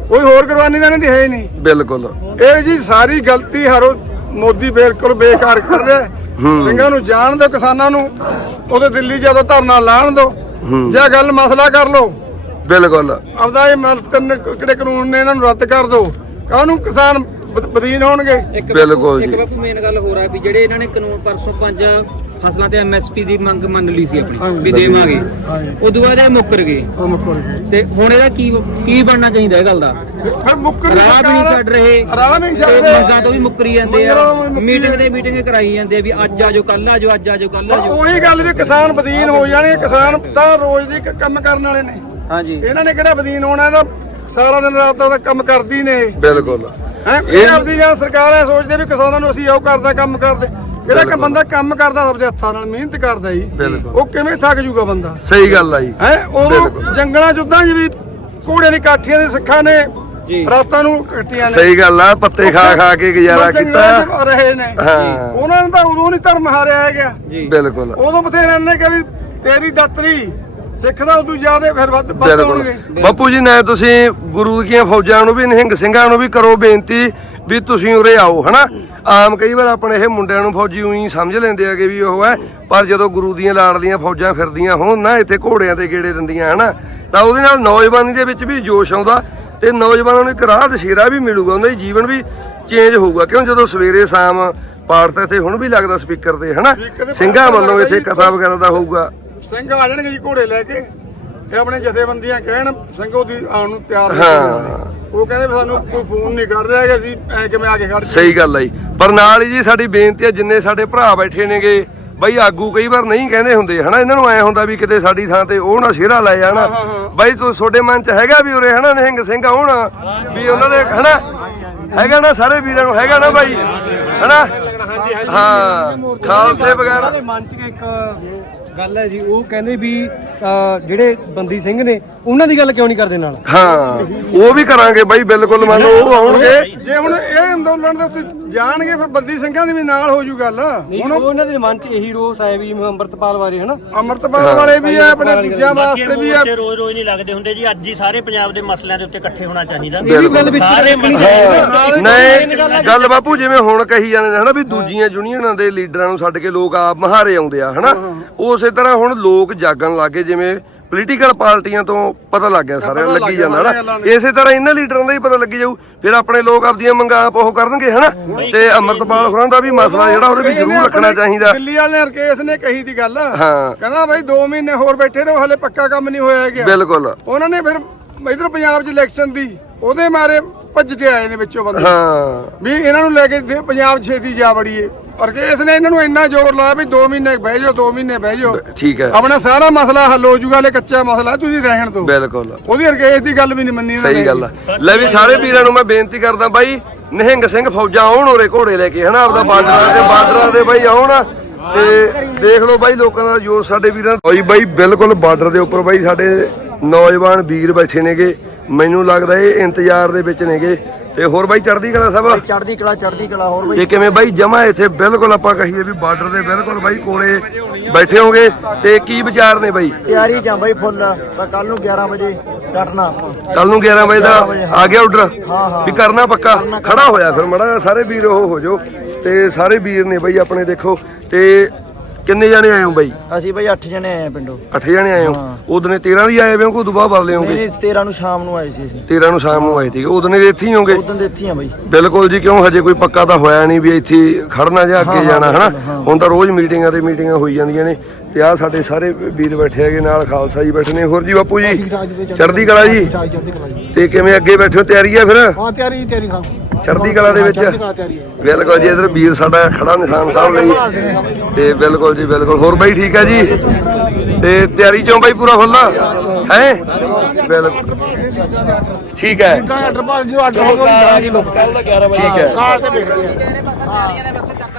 Speaker 5: ਕੋਈ ਹੋਰ ਕੁਰਬਾਨੀ ਤਾਂ ਇਹਨਾਂ ਦੀ ਹੈ ਹੀ ਨਹੀਂ।
Speaker 3: ਬਿਲਕੁਲ।
Speaker 5: ਇਹ ਜੀ ਸਾਰੀ ਗਲਤੀ ਹਰੋ ਮੋਦੀ ਬਿਲਕੁਲ ਬੇਕਾਰ ਕਰ ਰਿਹਾ ਹੈ। ਸਿੰਘਾਂ ਨੂੰ ਜਾਣ ਦਿਓ ਕਿਸਾਨਾਂ ਨੂੰ। ਉਹਦੇ ਦਿੱਲੀ ਜਦੋਂ ਧਰਨਾ ਲਾਣ ਦਿਓ। ਜੇ ਗੱਲ ਮਸਲਾ ਕਰ ਲਓ।
Speaker 3: ਬਿਲਕੁਲ।
Speaker 5: ਆਪਦਾ ਇਹ ਮਲ- ਤਿੰਨ ਕ- ਕਿਹੜੇ ਕਾਨੂੰਨ ਨੇ ਇਹਨਾਂ ਨੂੰ ਰੱਦ ਕਰ ਦਿਓ। ਕਾਹਨੂੰ ਕਿਸਾਨ ਬ- ਬਦੀਨ ਹੋਣਗੇ?
Speaker 6: ਇੱਕ
Speaker 3: ਬਿਲਕੁਲ
Speaker 6: ਇੱਕ
Speaker 3: ਜੀ।
Speaker 6: ਬਾਪੂ ਮੇਨ ਗੱਲ ਹੋ ਰਿਹਾ ਵੀ ਜਿਹੜੇ ਇਹਨਾਂ ਨੇ ਕਾਨੂੰਨ ਪਰਸੋਂ ਪੰਜ ਫਸਲਾਂ ਤੇ ਐਮਐਸਪੀ ਦੀ ਮੰਗ ਮੰਨ ਲਈ ਸੀ ਆਪਣੀ ਵੀ ਦੇਵਾਂਗੇ। ਉਦੋਂ ਬਾਅਦ ਇਹ ਮੁੱਕਰ ਗਏ। ਤੇ ਹੁਣ ਇਹਦਾ ਕੀ ਕੀ ਬਣਨਾ ਚਾਹੀਦਾ ਇਹ ਗੱਲ ਦਾ?
Speaker 5: ਫਿਰ ਮੁੱਕਰ
Speaker 6: ਰਾਹ ਵੀ ਨਹੀਂ ਛੱਡ ਰਹੇ।
Speaker 5: ਰਾਹ ਨਹੀਂ ਛੱਡਦੇ।
Speaker 6: ਮੰਗਾਂ ਤੋਂ ਵੀ ਮੁੱਕਰੀ ਜਾਂਦੇ ਆ।
Speaker 5: ਮੁੱਕਰੀ
Speaker 6: ਮੀਟਿੰਗ ਤੇ ਮੀਟਿੰਗ ਕਰਾਈ ਜਾਂਦੇ ਆ ਵੀ ਅੱਜ ਆਜੋ ਕੱਲ ਆਜੋ ਅੱਜ ਆਜੋ ਕੱਲ ਆਜੋ
Speaker 5: ਉਹੀ ਗੱਲ ਵੀ ਕਿਸਾਨ ਬਦੀਨ ਹੋ ਜਾਣੇ ਕਿਸਾਨ ਤਾਂ ਰੋਜ਼ ਦੀ ਕੰਮ ਕਰਨ ਵਾਲੇ ਨੇ।
Speaker 6: ਹਾਂਜੀ।
Speaker 5: ਇਹਨਾਂ ਨੇ ਕਿਹੜਾ ਬਦੀਨ ਹੋਣਾ ਇਹਦਾ ਸਾਰਾ ਦਿਨ ਰਾਤ ਦਾ ਕੰਮ ਕਰਦੀ ਨੇ।
Speaker 3: ਬਿਲਕੁਲ।
Speaker 5: ਹੈ? ਇਹ ਆਪਦੀ ਜਾਂ ਸਰਕਾਰ ਐ ਸੋਚਦੇ ਵੀ ਕਿਸਾਨਾਂ ਨੂੰ ਅਸੀਂ ਉਹ ਕਰਦਾ ਕੰਮ ਕਰਦੇ। ਜਿਹੜਾ ਕਿ ਬੰਦਾ ਕੰਮ ਕਰਦਾ ਆਪਦੇ ਹੱਥਾਂ ਨਾਲ ਮਿਹਨਤ ਕਰਦਾ ਜੀ।
Speaker 3: ਬਿਲਕੁਲ।
Speaker 5: ਉਹ ਕਿਵੇਂ ਥੱਕ ਜੂਗਾ ਬੰਦਾ?
Speaker 3: ਸਹੀ ਗੱਲ ਆ ਜੀ।
Speaker 5: ਹੈ ਉਦੋਂ
Speaker 3: ਬਿਲਕੁਲ।
Speaker 5: ਜੰਗਲਾਂ ਜੁੱਦਾਂ 'ਚ ਵੀ ਘੋੜਿਆਂ ਦੀ ਕਾਠੀਆਂ ਦੇ ਸਿੱਖਾਂ ਨੇ ਰਾਤਾਂ ਨੂੰ ਕੱਟੀਆਂ ਨੇ।
Speaker 3: ਸਹੀ ਗੱਲ ਆ ਪੱਤੇ ਖਾ ਖਾ ਕੇ ਗੁਜ਼ਾਰਾ
Speaker 5: ਜੰਗਲਾਂ
Speaker 3: ਕੀਤਾ।
Speaker 5: 'ਚ ਰਹੇ ਨੇ।
Speaker 3: ਹਾਂ।
Speaker 5: ਉਹਨਾਂ ਨੇ ਤਾਂ ਉਦੋਂ ਨਹੀਂ ਧਰਮ ਹਾਰਿਆ ਹੈਗਾ।
Speaker 3: ਬਿਲਕੁਲ।
Speaker 5: ਉਦੋਂ ਬਥੇਰੇ ਨੇ ਕਿ ਵੀ ਤੇਰੀ ਦਾਤਰੀ ਸਿੱਖ ਦਾ ਉਦੋਂ ਜ਼ਿਆਦੇ ਫਿਰ ਵੱਧ ਵੱਧ
Speaker 3: ਬਿਲਕੁਲ।
Speaker 5: ਹੋਣਗੇ।
Speaker 3: ਬਾਪੂ ਜੀ ਨੇ ਤੁਸੀਂ ਗੁਰੂ ਦੀਆਂ ਫੌਜਾਂ ਨੂੰ ਵੀ ਨਿਹੰਗ ਸਿੰਘਾਂ ਨੂੰ ਵੀ ਕਰੋ ਬੇਨਤੀ ਵੀ ਤੁਸੀਂ ਉਰੇ ਆਓ ਹਨਾ? ਆਮ ਕਈ ਵਾਰ ਆਪਣੇ ਇਹ ਮੁੰਡਿਆਂ ਨੂੰ ਫੌਜੀ ਉਹੀ ਸਮਝ ਲੈਂਦੇ ਆਗੇ ਵੀ ਉਹ ਹੈ ਪਰ ਜਦੋਂ ਗੁਰੂ ਦੀਆਂ ਲਾੜਦੀਆਂ ਫੌਜਾਂ ਫਿਰਦੀਆਂ ਹੋਣ ਨਾ ਇੱਥੇ ਘੋੜਿਆਂ ਤੇ ਗੇੜੇ ਦਿੰਦੀਆਂ ਹਨਾ ਤਾਂ ਉਹਦੇ ਨਾਲ ਨੌਜਵਾਨੀ ਦੇ ਵਿੱਚ ਵੀ ਜੋਸ਼ ਆਉਂਦਾ ਤੇ ਨੌਜਵਾਨਾਂ ਨੂੰ ਇੱਕ ਰਾਹ ਦਸ਼ੇਰਾ ਵੀ ਮਿਲੂਗਾ ਉਹਨਾਂ ਦਾ ਜੀਵਨ ਵੀ ਚੇਂਜ ਹੋਊਗਾ। ਕਿਉਂ? ਜਦੋਂ ਸਵੇਰੇ ਸ਼ਾਮ ਪਾਠ ਤਾਂ ਇੱਥੇ ਹੁਣ ਵੀ ਲੱਗਦਾ ਸਪੀਕਰ ਤੇ ਹਨਾ ਸਿੰਘਾਂ ਵੱਲੋਂ ਇੱਥੇ ਕਥਾ ਵਗੈਰਾ ਦਾ ਹੋਊਗਾ।
Speaker 5: ਸਿੰਘ ਆ ਜਾਣਗੇ ਜੀ ਘੋੜੇ ਲੈ ਕੇ ਇਹ ਆਪਣੇ ਜਥੇਬੰਦੀਆਂ ਕਹਿਣ ਸਿੰਘੋ ਦੀ ਆਉਣ ਨੂੰ ਤਿਆਰ
Speaker 3: ਹਾਂ।
Speaker 5: ਉਹ ਕਹਿੰਦੇ ਵੀ ਸਾਨੂੰ ਕੋਈ ਫੋਨ ਨਹੀਂ ਕਰ ਰਿਹਾ ਕਿ ਅਸੀਂ ਐ ਕਿਵੇਂ ਆ ਕੇ ਖੜ ਜਾਈਏ।
Speaker 3: ਸਹੀ ਗੱਲ ਹੈ ਜੀ। ਪਰ ਨਾਲ ਹੀ ਜੀ ਸਾਡੀ ਬੇਨਤੀ ਹੈ ਜਿੰਨੇ ਸਾਡੇ ਭਰਾ ਬੈਠੇ ਨੇਗੇ ਬਈ ਆਗੂ ਕਈ ਵਾਰ ਨਹੀਂ ਕਹਿੰਦੇ ਹੁੰਦੇ ਹਨਾ? ਇਹਨਾਂ ਨੂੰ ਐ ਹੁੰਦਾ ਵੀ ਕਿਤੇ ਸਾਡੀ ਥਾਂ ਤੇ ਉਹ ਨਾ ਸ਼ੇਰਾ ਲੈ ਜਾਣਾ। ਬਈ ਤੂੰ ਤੁਹਾਡੇ ਮਨ ਚ ਹੈਗਾ ਵੀ ਉਰੇ ਹਨਾ ਨਿਹੰਗ ਸਿੰਘ ਆਉਣ ਵੀ ਉਹਨਾਂ ਦੇ ਹਨਾ? ਹੈਗਾ ਨਾ ਸਾਰੇ ਵੀਰਾਂ ਨੂੰ ਹੈਗਾ ਨਾ ਬਾਈ? ਹਨਾ? ਹਾਂ ਖਾਲਸੇ ਵਗੈਰਾ।
Speaker 7: ਦੇ ਮਨ 'ਚ ਇੱਕ ਗੱਲ ਹੈ ਜੀ ਉਹ ਕਹਿੰਦੇ ਵੀ ਅਹ, ਜਿਹੜੇ ਬੰਦੀ ਸਿੰਘ ਨੇ ਉਹਨਾਂ ਦੀ ਗੱਲ ਕਿਉਂ ਨਹੀਂ ਕਰਦੇ ਨਾਲ?
Speaker 3: ਹਾਂ ਉਹ ਵੀ ਕਰਾਂਗੇ ਬਾਈ ਬਿਲਕੁਲ ਮੰਨ ਲਓ ਉਹ ਆਉਣਗੇ।
Speaker 5: ਜੇ ਹੁਣ ਇਹ ਅੰਦੋਲਨ ਦੇ ਉੱਤੇ ਜਾਣਗੇ ਫਿਰ ਬੰਦੀ ਸਿੰਘਾਂ ਦੀ ਵੀ ਨਾਲ ਹੋ ਜੂ ਗੱਲ।
Speaker 7: ਨਹੀਂ ਉਹ ਉਹਨਾਂ ਦੇ ਮਨ 'ਚ ਇਹੀ ਰੋਸ ਹੈ ਵੀ ਅੰਮ੍ਰਿਤਪਾਲ ਬਾਰੇ ਹਨਾ?
Speaker 5: ਅੰਮ੍ਰਿਤਪਾਲ ਵਾਲੇ ਵੀ ਆ ਆਪਣੇ ਦੂਜਿਆਂ ਵਾਸਤੇ ਵੀ ਆ।
Speaker 8: ਰੋਜ਼ ਰੋਜ਼ ਨਹੀਂ ਲੱਗਦੇ ਹੁੰਦੇ ਜੀ ਅੱਜ ਹੀ ਸਾਰੇ ਪੰਜਾਬ ਦੇ ਮਸਲਿਆਂ ਦੇ ਉੱਤੇ ਇਕੱਠੇ ਹੋਣਾ ਚਾਹੀਦਾ।
Speaker 7: ਇਹ ਵੀ ਗੱਲ ਵਿੱਚ
Speaker 8: ਸਾਰੇ
Speaker 7: ਰੱਖਣੀ
Speaker 8: ਮਸਲੇ
Speaker 3: ਨਹੀਂ ਗੱਲ ਬਾਪੂ ਜਿਵੇਂ ਹੁਣ ਕਹੀ ਜਾਂਦੇ ਨੇ ਹਨਾ ਵੀ ਦੂਜੀਆਂ ਯੂਨੀਅਨਾਂ ਦੇ ਲੀਡਰਾਂ ਨੂੰ ਛੱਡ ਕੇ ਲੋਕ ਆਪ ਮਹਾਰੇ ਆਉਂਦੇ ਆ ਹਨਾ? ਉਸੇ ਤਰ੍ਹਾਂ ਹੁਣ ਲੋਕ ਜਾਗਣ ਲੱਗੇ ਜਿਵੇਂ ਪੋਲੀਟੀਕਲ ਪਾਰਟੀਆਂ ਤੋਂ ਪਤਾ ਲੱਗ ਗਿਆ ਸਾਰਿਆਂ ਨੂੰ ਲੱਗੀ ਜਾਂਦਾ ਹਨਾ ਇਸੇ ਤਰ੍ਹਾਂ ਇਹਨਾਂ ਲੀਡਰਾਂ ਦਾ ਹੀ ਪਤਾ ਲੱਗੀ ਜਾਊ ਫਿਰ ਆਪਣੇ ਲੋਕ ਆਪਦੀਆਂ ਮੰਗਾਂ ਆਪ ਉਹ ਕਰਨਗੇ ਹਨਾ? ਤੇ ਅਮਰਤਪਾਲ ਹੋਰਾਂ ਦਾ ਵੀ ਮਸਲਾ ਜਿਹੜਾ ਉਹਦੇ ਵੀ ਜ਼ਰੂਰ ਰੱਖਣਾ ਚਾਹੀਦਾ।
Speaker 5: ਦਿੱਲੀ ਵਾਲੇ ਨੇ ਰਕੇਸ਼ ਨੇ ਕਹੀ ਦੀ ਗੱਲ।
Speaker 3: ਹਾਂ।
Speaker 5: ਕਹਿੰਦਾ ਬਾਈ 2 ਮਹੀਨੇ ਹੋਰ ਬੈਠੇ ਰਹੋ ਹਲੇ ਪੱਕਾ ਕੰਮ ਨਹੀਂ ਹੋਇਆ ਗਿਆ
Speaker 3: ਬਿਲਕੁਲ।
Speaker 5: ਉਹਨਾਂ ਨੇ ਫਿਰ ਇਧਰ ਪੰਜਾਬ 'ਚ ਇਲੈਕਸ਼ਨ ਦੀ ਉਹਦੇ ਮਾਰੇ ਭੱਜ ਕੇ ਆਏ ਨੇ ਵਿੱਚੋਂ ਬੰਦੇ।
Speaker 3: ਹਾਂ।
Speaker 5: ਵੀ ਇਹਨਾਂ ਨੂੰ ਲੈ ਕੇ ਪੰਜਾਬ ਛੇਤੀ ਜਾ ਵੜੀਏ। ਔਰ ਕੇਸ ਨੇ ਇਹਨਾਂ ਨੂੰ ਇੰਨਾ ਜ਼ੋਰ ਲਾਇਆ ਵੀ 2 ਮਹੀਨੇ ਬਹਿ ਜਾਓ 2 ਮਹੀਨੇ ਬਹਿ ਜਾਓ।
Speaker 3: ਠੀਕ ਹੈ।
Speaker 5: ਆਪਣਾ ਸਾਰਾ ਮਸਲਾ ਹੱਲ ਹੋ ਜੂਗਾ ਲੈ ਕੱਚਾ ਮਸਲਾ ਤੁਸੀਂ ਰਹਿਣ ਦਿਓ।
Speaker 3: ਬਿਲਕੁਲ।
Speaker 5: ਉਹਦੀ ਰਕੇਸ਼ ਦੀ ਗੱਲ ਵੀ ਨਹੀਂ ਮੰਨੀ ਇਹਨਾਂ
Speaker 3: ਸਹੀ
Speaker 5: ਨੇ।
Speaker 3: ਗੱਲ ਆ। ਲੈ ਵੀ ਸਾਰੇ ਵੀਰਾਂ ਨੂੰ ਮੈਂ ਬੇਨਤੀ ਕਰਦਾ ਬਾਈ ਨਿਹੰਗ ਸਿੰਘ ਫੌਜਾਂ ਆਉਣ ਉਰੇ ਘੋੜੇ ਲੈ ਕੇ ਹਨਾ ਆਪਦਾ ਬਾਰਡਰਾਂ ਦੇ ਬਾਰਡਰਾਂ ਦੇ ਬਾਈ ਆਉਣ। ਤੇ ਦੇਖ ਲਓ ਬਾਈ ਲੋਕਾਂ ਦਾ ਜੋਰ ਸਾਡੇ ਵੀਰਾਂ ਹੋਈ ਬਾਈ ਬਿਲਕੁਲ ਬਾਰਡਰ ਦੇ ਉੱਪਰ ਬਾਈ ਸਾਡੇ ਨੌਜਵਾਨ ਵੀਰ ਬੈਠੇ ਨੇਗੇ। ਮੈਨੂੰ ਲੱਗਦਾ ਇਹ ਇੰਤਜ਼ਾਰ ਦੇ ਵਿੱਚ ਨੇਗੇ। ਤੇ ਹੋਰ ਬਾਈ ਚੜ੍ਹਦੀ ਕਲਾ ਸਭ?
Speaker 1: ਚੜਦੀ ਕਲਾ ਚੜਦੀ ਕਲਾ ਹੋਰ ਬਈ।
Speaker 3: ਤੇ ਕਿਵੇਂ ਬਾਈ? ਜਮਾ ਇੱਥੇ ਬਿਲਕੁਲ ਆਪਾਂ ਕਹੀਏ ਵੀ ਬਾਰਡਰ ਦੇ ਬਿਲਕੁਲ ਬਾਈ ਕੋਲੇ ਬੈਠੇ ਹੋਗੇ। ਤੇ ਕੀ ਵਿਚਾਰ ਨੇ ਬਾਈ?
Speaker 1: ਤਿਆਰੀ ਜਾਂ ਬਈ ਫੁੱਲ। ਕੱਲ ਨੂੰ 11 ਵਜੇ ਆਪਾਂ।
Speaker 3: ਕੱਲ ਨੂੰ 11 ਵਜੇ ਦਾ ਆ ਗਿਆ ਆਰਡਰ ਵੀ ਕਰਨਾ ਪੱਕਾ? ਖੜਾ ਹੋਇਆ ਫਿਰ ਮੜਾ ਸਾਰੇ ਵੀਰ ਉਹ ਹੋ ਜਾਓ। ਤੇ ਸਾਰੇ ਵੀਰ ਨੇ ਬਾਈ ਆਪਣੇ ਦੇਖੋ। ਤੇ ਕਿੰਨੇ ਜਾਣੇ ਆਏ ਹੋ ਬਾਈ?
Speaker 1: ਅਸੀਂ ਬਈ 8 ਜਣੇ ਆਏ ਆ ਪਿੰਡੋਂ।
Speaker 3: 8 ਜਾਣੇ ਆਏ ਹੋ? ਉਦਨੇ 13 ਦੀ ਆਏ ਵੇ ਕੋ ਦੁਬਾਰਾ ਬਦਲ
Speaker 1: ਨਹੀਂ
Speaker 3: ਲਿਓਗੇ
Speaker 1: ਨਹੀਂ 13 ਨੂੰ ਸ਼ਾਮ ਨੂੰ ਆਏ ਸੀ ਅਸੀਂ।
Speaker 3: 13 ਨੂੰ ਸ਼ਾਮ ਨੂੰ ਆਏ ਸੀਗੇ। ਉਦਨੇ ਦੇ ਇੱਥੇ ਹੀ ਹੋਗੇ?
Speaker 1: ਉਦੋਂ ਦੇ ਇੱਥੇ ਹੀ ਆ ਬਈ।
Speaker 3: ਬਿਲਕੁਲ ਜੀ ਕਿਉਂ? ਹਜੇ ਕੋਈ ਪੱਕਾ ਤਾਂ ਹੋਇਆ ਨਹੀਂ ਵੀ ਇੱਥੇ ਖੜਨਾ ਜਾਂ ਅੱਗੇ ਜਾਣਾ ਹਨਾ? ਹੁਣ ਤਾਂ ਰੋਜ਼ ਮੀਟਿੰਗਾਂ ਤੇ ਮੀਟਿੰਗਾਂ ਹੋਈ ਜਾਂਦੀਆਂ ਨੇ। ਤੇ ਆ ਸਾਡੇ ਸਾਰੇ ਵੀਰ ਬੈਠੇ ਹੈਗੇ ਨਾਲ ਖਾਲਸਾ ਜੀ ਬੈਠੇ ਨੇ। ਹੋਰ ਜੀ ਬਾਪੂ ਜੀ? ਚੜ੍ਹਦੀ ਕਲਾ ਜੀ? ਤੇ ਕਿਵੇਂ ਅੱਗੇ ਬੈਠੇ ਹੋ? ਤਿਆਰੀ ਆ ਫਿਰ?
Speaker 5: ਹਾਂ ਤਿਆਰੀ ਤਿਆਰੀ ਖਾਂ
Speaker 3: ਚੜ੍ਹਦੀ ਕਲਾ ਦੇ ਵਿੱਚ? ਬਿਲਕੁਲ ਜੀ ਇਧਰ ਵੀਰ ਸਾਡਾ ਖੜਾ ਨਿਸ਼ਾਨ ਸਾਹਿਬ ਲਈ। ਤੇ ਬਿਲਕੁਲ ਜੀ ਬਿਲਕੁਲ। ਹੋਰ ਬਾਈ ਠੀਕ ਹੈ ਜੀ? ਤੇ ਤਿਆਰੀ ਚੋਂ ਬਾਈ ਪੂਰਾ ਫੁੱਲ ਹੈ? ਬਿਲਕੁਲ। ਠੀਕ ਹੈ। ਠੀਕ ਹੈ।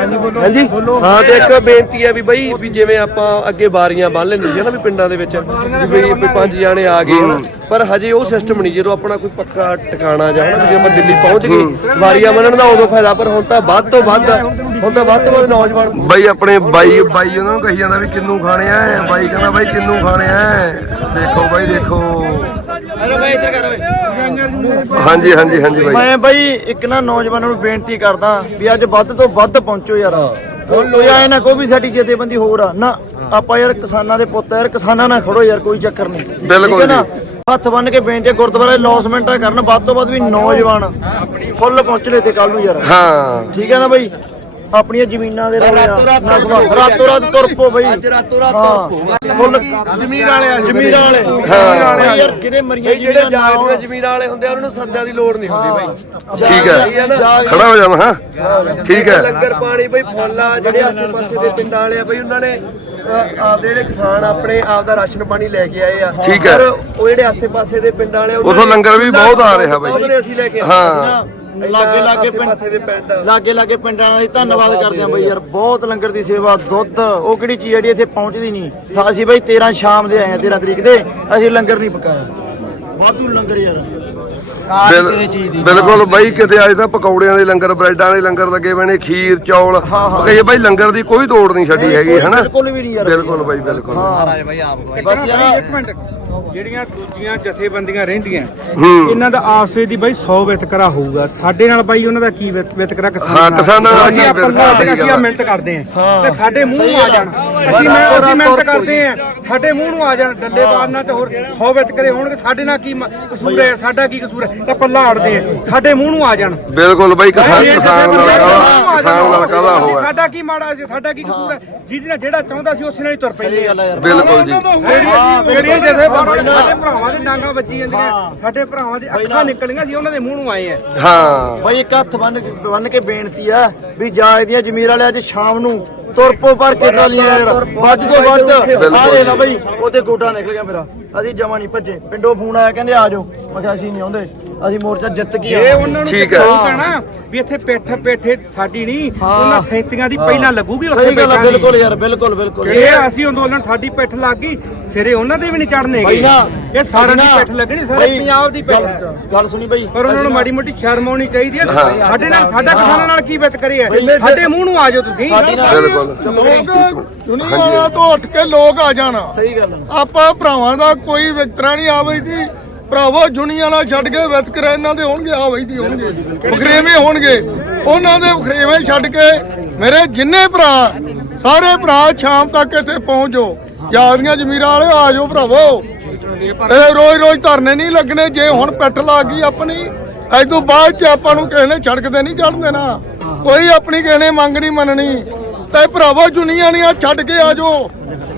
Speaker 2: ਹਾਂਜੀ ਹਾਂ ਤੇ ਇੱਕ ਬੇਨਤੀ ਹੈ ਵੀ ਬਈ ਵੀ ਜਿਵੇਂ ਆਪਾਂ ਅੱਗੇ ਬਾਰੀਆਂ ਬੰਨ ਲੈਂਦੇ ਸੀ ਨਾ ਵੀ ਪਿੰਡਾਂ ਦੇ ਵਿੱਚ ਵੀ ਵੀ ਪੰਜ ਜਾਣੇ ਆ ਗਏ ਹਨਾ। ਪਰ ਹਜੇ ਉਹ ਸਿਸਟਮ ਨਹੀਂ ਜਦੋਂ ਆਪਣਾ ਕੋਈ ਪੱਕਾ ਟਿਕਾਣਾ ਜਾਂ ਹਨਾ ਜੇ ਆਪਾਂ ਦਿੱਲੀ ਪਹੁੰਚ ਗਏ ਬਾਰੀਆਂ ਬੰਨਣ ਦਾ ਉਦੋਂ ਫਾਇਦਾ ਪਰ ਹੁਣ ਤਾਂ ਵੱਧ ਤੋਂ ਵੱਧ ਹੁਣ ਤਾਂ ਵੱਧ ਤੋਂ ਵੱਧ ਨੌਜਵਾਨ
Speaker 3: ਬਾਈ ਆਪਣੇ ਬਾਈ ਬਾਈ ਉਹਨਾਂ ਨੂੰ ਕਹੀ ਜਾਂਦਾ ਵੀ ਕਿੰਨੂ ਖਾਣੇ ਆ ਬਾਈ ਕਹਿੰਦਾ ਬਾਈ ਕਿੰਨੂ ਖਾਣੇ ਆ। ਦੇਖੋ ਬਾਈ ਦੇਖੋ। ਹਾਂਜੀ ਹਾਂਜੀ ਹਾਂਜੀ ਬਾਈ।
Speaker 1: ਮੈਂ ਬਈ ਇੱਕ ਨਾ ਨੌਜਵਾਨਾਂ ਨੂੰ ਬੇਨਤੀ ਕਰਦਾ ਵੀ ਅੱਜ ਵੱਧ ਤੋਂ ਵੱਧ ਪਹੁੰਚੋ ਯਾਰ। ਕੋਈ ਆਏ ਨਾ ਕੋਈ ਵੀ ਸਾਡੀ ਜਥੇਬੰਦੀ ਹੋਰ ਆ। ਨਾ ਆਪਾਂ ਯਾਰ ਕਿਸਾਨਾਂ ਦੇ ਪੁੱਤ ਯਾਰ ਕਿਸਾਨਾਂ ਨਾਲ ਖੜੋ ਯਾਰ ਕੋਈ ਚੱਕਰ ਨਹੀਂ।
Speaker 3: ਬਿਲਕੁਲ
Speaker 1: ਨਾ ਹੱਥ ਬੰਨ ਕੇ ਬੇਨਤੀ ਗੁਰਦੁਆਰੇ ਲੌਸਮੈਂਟਾਂ ਕਰਨ ਵੱਧ ਤੋਂ ਵੱਧ ਵੀ ਨੌਜਵਾਨ ਫੁੱਲ ਪਹੁੰਚਣੇ ਤੇ ਕੱਲ ਨੂੰ ਯਾਰ।
Speaker 3: ਹਾਂ।
Speaker 1: ਠੀਕ ਹੈ ਨਾ ਬਈ? ਆਪਣੀਆਂ ਜ਼ਮੀਨਾਂ ਦੇ ਰਾਤੋਂ ਰਾਤ ਰਾਤੋਂ ਰਾਤ ਤੁਰ ਪੋ ਬਈ।
Speaker 2: ਅੱਜ ਰਾਤੋਂ ਰਾਤ
Speaker 1: ਫੁੱਲ ਜ਼ਮੀਰ ਵਾਲੇ ਆ ਜ਼ਮੀਰ ਵਾਲੇ।
Speaker 3: ਹਾਂ।
Speaker 1: ਯਾਰ ਜਿਹੜੇ ਮਰੀਆਂ
Speaker 2: ਜਿਹੜੇ ਜਾਗਦੇ ਜ਼ਮੀਨ ਵਾਲੇ ਹੁੰਦੇ ਆ ਉਹਨਾਂ ਨੂੰ ਸੱਦਿਆ ਦੀ ਲੋੜ ਨਹੀਂ ਹੁੰਦੀ ਬਈ।
Speaker 3: ਠੀਕ ਹੈ। ਖੜਾ ਹੋ ਜਾਵਾਂ ਹਾਂ। ਠੀਕ ਹੈ।
Speaker 2: ਲੰਗਰ ਪਾਣੀ ਬਈ ਫੁੱਲ ਆ ਜਿਹੜੇ ਆਸੇ ਪਾਸੇ ਦੇ ਪਿੰਡਾਂ ਵਾਲੇ ਆ ਬਈ ਉਹਨਾਂ ਨੇ ਆਪਦੇ ਜਿਹੜੇ ਕਿਸਾਨ ਆਪਣੇ ਆਪ ਦਾ ਰਾਸ਼ਨ ਪਾਣੀ ਲੈ ਕੇ ਆਏ ਆ।
Speaker 3: ਠੀਕ ਹੈ।
Speaker 2: ਪਰ ਉਹ ਜਿਹੜੇ ਆਸੇ ਪਾਸੇ ਦੇ ਪਿੰਡਾਂ ਵਾਲੇ ਉਹਨਾਂ
Speaker 3: ਉੱਥੋਂ ਲੰਗਰ ਵੀ ਬਹੁਤ ਆ ਰਿਹਾ ਬਾਈ।
Speaker 2: ਬਹੁਤ ਨੇ ਅਸੀਂ ਲੈ ਕੇ ਆਏ।
Speaker 3: ਹਾਂ।
Speaker 1: ਲਾਗੇ ਲਾਗੇ
Speaker 2: ਆਸੇ ਪਾਸੇ ਦੇ
Speaker 1: ਪਿੰਡ। ਲਾਗੇ ਲਾਗੇ ਪਿੰਡਾਂ ਦੀ ਧੰਨਵਾਦ ਕਰਦੇ ਆਂ ਬਈ ਯਾਰ ਬਹੁਤ ਲੰਗਰ ਦੀ ਸੇਵਾ ਦੁੱਧ ਉਹ ਕਿਹੜੀ ਚੀਜ਼ ਜਿਹੜੀ ਇੱਥੇ ਪਹੁੰਚਦੀ ਨਹੀਂ। ਅਸੀਂ ਬਈ 13 ਸ਼ਾਮ ਦੇ ਆਏ ਆ 13 ਤਰੀਕ ਦੇ ਅਸੀਂ ਲੰਗਰ ਨਹੀਂ ਪਕਾਇਆ। ਵਾਧੂ ਲੰਗਰ ਯਾਰ।
Speaker 3: ਬਿਲਕੁਲ ਬਾਈ ਕਿਤੇ ਅੱਜ ਤਾਂ ਪਕੌੜਿਆਂ ਦੇ ਲੰਗਰ ਬ੍ਰੈਡਾਂ ਦੇ ਲੰਗਰ ਲੱਗੇ ਬਣੇ ਖੀਰ ਚੌਲ। ਕਹੇ ਬਾਈ ਲੰਗਰ ਦੀ ਕੋਈ ਤੋੜ ਨਹੀਂ ਛੱਡੀ ਹੈਗੀ ਹਨਾ?
Speaker 1: ਬਿਲਕੁਲ ਵੀ ਨਹੀਂ ਯਾਰ।
Speaker 3: ਬਿਲਕੁਲ ਬਾਈ ਬਿਲਕੁਲ।
Speaker 1: ਹਾਂ। ਬਸ ਯਾਰ
Speaker 4: ਜਿਹੜੀਆਂ ਦੂਜੀਆਂ ਜਥੇਬੰਦੀਆਂ ਰਹਿੰਦੀਆਂ ਇਹਨਾਂ ਦਾ ਆਪਸੇ ਦੀ ਬਾਈ 100 ਵਿਤਕਰਾ ਹੋਊਗਾ। ਸਾਡੇ ਨਾਲ ਬਾਈ ਉਹਨਾਂ ਦਾ ਕੀ ਵਿਤ- ਵਿਤਕਰਾ ਕਿਸਾਨਾਂ
Speaker 3: ਹਾਂ, ਕਿਸਾਨਾਂ
Speaker 4: ਅਸੀਂ
Speaker 3: ਕੀ
Speaker 4: ਆਪਾਂ
Speaker 3: ਵਿਤਕਰਾ,
Speaker 4: ਅਸੀਂ ਮਿਹਨਤ ਕਰਦੇ ਆਂ ਤੇ ਸਾਡੇ ਮੂੰਹ ਨੂੰ ਆ ਜਾਣ। ਅਸੀਂ ਮੈਂ ਅਸੀਂ ਮਿਹਨਤ ਕਰਦੇ ਆਂ ਸਾਡੇ ਮੂੰਹ ਨੂੰ ਆ ਜਾਣ ਡੱਲੇਬਾਜ਼ ਨਾਲ ਤੇ ਹੋਰ 100 ਵਿਤਕਰੇ ਹੋਣਗੇ। ਸਾਡੇ ਨਾਲ ਕੀ ਕਸੂਰ ਹੈ? ਸਾਡਾ ਕੀ ਕਸੂਰ ਹੈ? ਤਾਂ ਪੱਲਾ ਅੜਦੇ ਆ ਸਾਡੇ ਮੂੰਹ ਨੂੰ ਆ ਜਾਣ।
Speaker 3: ਬਿਲਕੁਲ ਬਾਈ ਕਿਸਾਨ ਕਿਸਾਨ ਨਾਲ ਕਿਸਾਨ ਨਾਲ ਕਾਹਦਾ ਹੋਇਆ?
Speaker 4: ਸਾਡਾ ਕੀ ਮਾੜਾ ਸੀ ਸਾਡਾ ਕੀ ਕਸੂਰ ਹੈ? ਜਿਹਦੇ ਨਾਲ ਜਿਹੜਾ ਚਾਹੁੰਦਾ ਸੀ ਉਸੇ ਨਾਲ ਹੀ ਤੁਰ ਪੈਂਦੇ ਆ।
Speaker 3: ਬਿਲਕੁਲ ਜੀ।
Speaker 4: ਜਿਹੜੀਆਂ ਜਿਹਦੇ ਸਾਡੇ ਭਰਾਵਾਂ ਦੇ ਡਾਂਗਾ ਵੱਜੀ ਜਾਂਦੀਆਂ। ਸਾਡੇ ਭਰਾਵਾਂ ਦੇ ਅੱਖਾਂ ਨਿਕਲੀਆਂ ਸੀ ਉਹਨਾਂ ਦੇ ਮੂੰਹ ਨੂੰ ਆਏ ਆ
Speaker 3: ਹਾਂ।
Speaker 1: ਬਾਈ ਇੱਕ ਹੱਥ ਬੰਨ ਬੰਨ ਕੇ ਬੇਨਤੀ ਆ ਵੀ ਜਾਇ ਦੀਆਂ ਜ਼ਮੀਰ ਵਾਲੇ ਅੱਜ ਸ਼ਾਮ ਨੂੰ ਤੁਰਪੋ ਭਰ ਕੇ ਟਰਾਲੀਆਂ ਯਾਰ ਵੱਧ ਤੋਂ ਵੱਧ ਆ ਲੈ ਨਾ ਬਾਈ ਉਹਦੇ ਗੋਡਾ ਨਿਕਲ ਗਿਆ ਮੇਰਾ। ਅਸੀਂ ਜਮਾ ਨਹੀਂ ਭੱਜੇ। ਪਿੰਡੋਂ ਫੋਨ ਆਇਆ ਕਹਿੰਦੇ ਆ ਜਾਓ। ਮੈਂ ਕਿਹਾ ਅਸੀਂ ਨਹੀਂ ਆਉਂਦੇ। ਅਸੀਂ ਮੋਰਚਾ ਜਿੱਤ ਕੇ
Speaker 4: ਇਹ
Speaker 1: ਆਏ
Speaker 4: ਉਹਨਾਂ ਨੂੰ
Speaker 3: ਠੀਕ ਹੈ।
Speaker 4: ਕਹੂਗਾ ਨਾ ਵੀ ਇੱਥੇ ਪਿੱਠ ਪਿੱਠੇ ਸਾਡੀ ਨਹੀਂ ਉਹਨਾਂ ਸੈਂਤੀਆਂ ਦੀ ਪਹਿਲਾਂ ਲੱਗੂਗੀ ਉੱਥੇ।
Speaker 1: ਬਿਲਕੁਲ ਯਾਰ ਬਿਲਕੁਲ ਬਿਲਕੁਲ।
Speaker 4: ਇਹ ਅਸੀਂ ਅੰਦੋਲਨ ਸਾਡੀ ਪਿੱਠ ਲੱਗ ਗਈ ਸਿਰੇ ਉਹਨਾਂ ਦੇ ਵੀ ਨਹੀਂ ਚੜਨੇਗੇ
Speaker 1: ਬਾਈ ਨਾ
Speaker 4: ਇਹ ਸਾਰਿਆਂ ਦੀ ਪਿੱਠ ਲੱਗਣੀ ਸਾਰੇ ਪੰਜਾਬ ਦੀ ਪਿੱਠ।
Speaker 1: ਗੱਲ- ਸੁਣੀ ਬਾਈ।
Speaker 4: ਪਰ ਉਹਨਾਂ
Speaker 1: ਨੂੰ
Speaker 4: ਮਾੜੀ ਮੋਟੀ ਸ਼ਰਮ ਆਉਣੀ ਚਾਹੀਦੀ ਹੈ। ਸਾਡੇ ਨਾਲ ਸਾਡਾ ਕਿਸਾਨਾਂ ਨਾਲ ਕੀ ਵਿਤ ਕਰੀ ਹੈ ਸਾਡੇ ਮੂੰਹ ਨੂੰ ਆ ਜਾਓ ਤੁਸੀਂ।
Speaker 3: ਬਿਲਕੁਲ।
Speaker 5: ਲੋਕ ਦੁਨੀਆ ਤੋਂ ਉੱਠ ਕੇ ਲੋਕ ਆ ਜਾਣ।
Speaker 1: ਸਹੀ ਗੱਲ ਆ।
Speaker 5: ਆਪਾਂ ਭਰਾਵਾਂ ਦਾ ਕੋਈ ਵਿਤਕਰਾ ਨਹੀਂ ਆਵੇ ਜੀ। ਭਰਾਵੋ ਜੁਨੀਆਂ ਨਾਲ ਛੱਡ ਕੇ ਵਿਤਕਰਾ ਇਹਨਾਂ ਦੇ ਹੋਣਗੇ ਆਵੇ ਜੀ ਹੋਣਗੇ। ਵਖਰੇਵੇਂ ਹੋਣਗੇ। ਉਹਨਾਂ ਦੇ ਵਖਰੇਵੇਂ ਛੱਡ ਕੇ ਮੇਰੇ ਜਿੰਨੇ ਭਰਾ ਸਾਰੇ ਭਰਾ ਸ਼ਾਮ ਤੱਕ ਇੱਥੇ ਪਹੁੰਚ ਯਾਦੀਆਂ ਜ਼ਮੀਰਾਂ ਵਾਲੇ, ਆ ਜਾਓ ਭਰਾਵੋ। ਇਹ ਰੋਜ਼ ਰੋਜ਼ ਧਰਨੇ ਨਹੀਂ ਲੱਗਣੇ, ਜੇ ਹੁਣ ਪਿੱਠ ਲੱਗ ਗਈ ਆਪਣੀ ਅੱਜ ਤੋਂ ਬਾਅਦ ਚ ਆਪਾਂ ਨੂੰ ਕਿਸੇ ਨੇ ਸੜਕ ਤੇ ਨਹੀਂ ਚੜ੍ਹਨ ਦੇਣਾ। ਕੋਈ ਆਪਣੀ ਕਿਸੇ ਨੇ ਮੰਗ ਨਹੀਂ ਮੰਨਣੀ। ਤੇ ਭਰਾਵੋ, ਜੁਨੀਆਂ ਨਹੀਂ ਛੱਡ ਕੇ ਆ ਜਾਓ।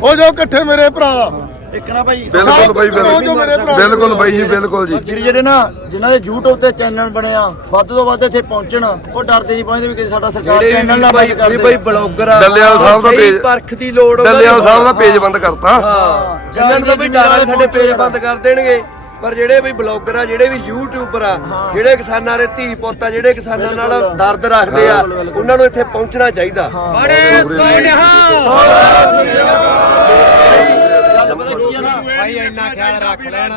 Speaker 5: ਹੋ ਜਾਓ ਇਕੱਠੇ ਮੇਰੇ ਭਰਾ।
Speaker 1: ਇੱਕ ਨਾ ਬਾਈ
Speaker 3: ਬਿਲਕੁਲ ਬਾਈ
Speaker 5: ਪਹੁੰਚ ਜਾਓ ਮੇਰੇ
Speaker 3: ਬਿਲਕੁਲ
Speaker 5: ਭਰਾ
Speaker 3: ਬਿਲਕੁਲ ਬਾਈ ਜੀ ਬਿਲਕੁਲ ਜੀ।
Speaker 1: ਜਿਹੜੇ ਜਿਹੜੇ ਨਾ ਜਿਨ੍ਹਾਂ ਦੇ YouTube ਤੇ ਚੈਨਲ ਬਣਿਆ ਵੱਧ ਤੋਂ ਵੱਧ ਇੱਥੇ ਪਹੁੰਚਣ ਉਹ ਡਰਦੇ ਨਹੀਂ ਪਹੁੰਚਦੇ ਵੀ ਕਿ ਸਾਡਾ ਸਰਕਾਰ ਚੈਨਲ ਨਾ ਬੰਦ ਕਰ
Speaker 2: ਵੀ
Speaker 1: ਦੇ
Speaker 2: ਬਈ ਬਲੌਗਰ ਆ
Speaker 3: ਡੱਲੇਵਾਲ ਸਾਹਿਬ ਦਾ
Speaker 2: ਸਹੀ
Speaker 3: ਪੇਜ-
Speaker 2: ਪਰਖ ਦੀ ਲੋੜ ਉਹਨਾਂ
Speaker 3: ਡੱਲੇਵਾਲ
Speaker 2: ਦੀ
Speaker 3: ਸਾਹਿਬ ਦਾ ਪੇਜ ਬੰਦ ਕਰਤਾ।
Speaker 2: ਹਾਂ ਜਿਨ੍ਹਾਂ ਨੂੰ ਤਾਂ ਵੀ ਡਰ ਆ ਸਾਡੇ ਪੇਜ ਬੰਦ ਕਰ ਦੇਣਗੇ। ਪਰ ਜਿਹੜੇ ਵੀ ਬਲੌਗਰ ਆ ਜਿਹੜੇ ਵੀ ਯੂਟਿਊਬਰ ਆ ਜਿਹੜੇ ਕਿਸਾਨਾਂ ਦੇ ਧੀ ਪੁੱਤ ਆ ਜਿਹੜੇ ਕਿਸਾਨਾਂ ਨਾਲ ਦਰਦ ਰੱਖਦੇ ਆ ਉਹਨਾਂ ਨੂੰ ਇੱਥੇ ਪਹੁੰਚਣਾ ਚਾਹੀਦਾ।
Speaker 4: ਬੜੇ
Speaker 5: ਭਾਈ ਇੰਨਾ ਖਿਆਲ ਰੱਖ ਲੈਣਾ।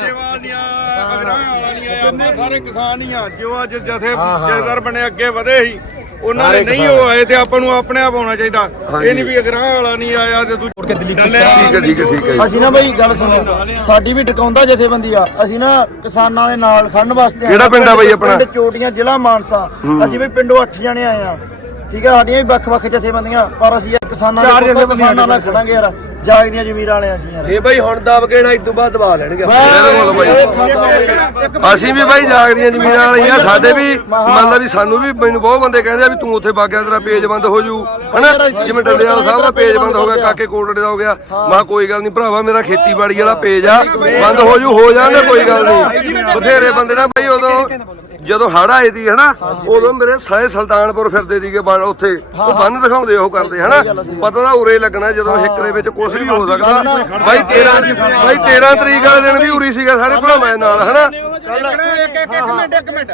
Speaker 5: ਆਪਾਂ ਸਾਰੇ ਕਿਸਾਨ ਹੀ ਆ। ਜੋ ਅੱਜ ਜਥੇ ਜਥੇਦਾਰ ਬਣੇ ਅੱਗੇ ਵਧੇ ਸੀ ਉਹਨਾਂ ਦੇ ਨਹੀਂ ਉਹ ਆਏ ਤੇ ਆਪਾਂ ਨੂੰ ਆਪਣੇ ਆਪ ਆਉਣਾ ਚਾਹੀਦਾ। ਇਹ ਨਹੀਂ ਵੀ ਅਗਰਾਂ ਵਾਲਾ ਨਹੀਂ ਆਇਆ ਤੇ ਤੂੰ ਮੁੜ ਕੇ ਦਿੱਲੀ
Speaker 3: ਠੀਕ ਹੈ ਠੀਕ ਹੈ ਠੀਕ ਹੈ
Speaker 1: ਅਸੀਂ ਨਾ ਬਾਈ ਗੱਲ ਸੁਣੋ ਸਾਡੀ ਵੀ ਟਿਕਾਉਂਦਾ ਜਥੇਬੰਦੀ ਆ। ਅਸੀਂ ਨਾ ਕਿਸਾਨਾਂ ਦੇ ਨਾਲ ਖੜਨ ਵਾਸਤੇ
Speaker 3: ਕਿਹੜਾ। ਪਿੰਡ ਆ ਬਾਈ ਆਪਣਾ?
Speaker 1: ਪਿੰਡ ਚੋਟੀਆਂ ਜ਼ਿਲ੍ਹਾ ਮਾਨਸਾ। ਅਸੀਂ ਵੀ ਪਿੰਡੋਂ 8 ਜਣੇ ਆਏ ਆ। ਠੀਕ ਆ ਸਾਡੀਆਂ ਵੀ ਵੱਖ-ਵੱਖ ਜਥੇਬੰਦੀਆਂ। ਪਰ ਅਸੀਂ ਕਿਸਾਨਾਂ ਦੇ ਕਿਸਾਨਾਂ ਨਾਲ ਖੜਾਂਗੇ ਯਾਰ। ਜਾਗ ਦੀਆਂ ਜ਼ਮੀਰਾਂ ਵਾਲੇ ਅਸੀਂ ਯਾਰ।
Speaker 2: ਜੇ ਬਈ ਹੁਣ ਦਬ ਕੇ ਨਾ ਤੋਂ ਬਾਅਦ ਦਬਾ ਲੈਣਗੇ।
Speaker 3: ਬਿਲਕੁਲ ਬਾਈ ਅਸੀਂ ਵੀ ਬਾਈ ਜਾਗਦੀਆਂ ਜ਼ਮੀਨਾਂ ਵਾਲੀ ਆ ਸਾਡੇ ਵੀ ਮਤਲਬ ਵੀ ਸਾਨੂੰ ਵੀ ਮੈਨੂੰ ਬਹੁਤ ਬੰਦੇ ਕਹਿੰਦੇ ਆ ਵੀ ਤੂੰ ਉੱਥੇ ਵਗ ਗਿਆ ਤੇਰਾ ਪੇਜ ਬੰਦ ਹੋ ਜੂ। ਹਨਾ? ਜਿਵੇਂ ਡੱਲੇਵਾਲ ਸਾਹਿਬ ਦਾ ਪੇਜ ਬੰਦ ਹੋ ਗਿਆ ਕਾਕੇ ਕੋਟੜੇ ਦਾ ਹੋ ਗਿਆ। ਮੈਂ ਕਿਹਾ ਕੋਈ ਗੱਲ ਨਹੀਂ ਭਰਾਵਾ ਮੇਰਾ ਖੇਤੀਬਾੜੀ ਵਾਲਾ ਪੇਜ ਆ ਬੰਦ ਹੋ ਜੂ ਹੋ ਜਾਂਦੇ ਕੋਈ ਗੱਲ ਨਹੀਂ। ਬਥੇਰੇ ਬੰਦੇ ਨਾ ਬਾਈ ਉਦੋਂ ਜਦੋਂ ਹੜ ਆਏ ਸੀ ਹਨਾ ਉਦੋਂ ਮੇਰੇ ਸਾਰੇ ਸੁਲਤਾਨਪੁਰ ਫਿਰਦੇ ਸੀਗੇ ਬਾ- ਉੱਥੇ। ਉਹ ਬੰਨ ਦਿਖਾਉਂਦੇ ਉਹ ਕਰਦੇ ਹਨਾ। ਪਤਾ ਨਾ ਉਰੇ ਲੱਗਣਾ ਜਦੋਂ ਹਿੱਕ ਦੇ ਵਿੱਚ ਕੁਝ ਵੀ ਹੋ ਸਕਦਾ। ਬਾਈ 13 ਬਾਈ 13 ਤਰੀਕ ਵਾਲੇ ਦਿਨ ਵੀ ਉਰੀ ਸੀਗਾ ਸਾਰੇ ਭਰਾਵਾਂ ਦੇ ਨਾਲ ਹਨਾ।
Speaker 4: ਇੱਕ ਇੱਕ ਇੱਕ ਮਿੰਟ ਇੱਕ ਮਿੰਟ।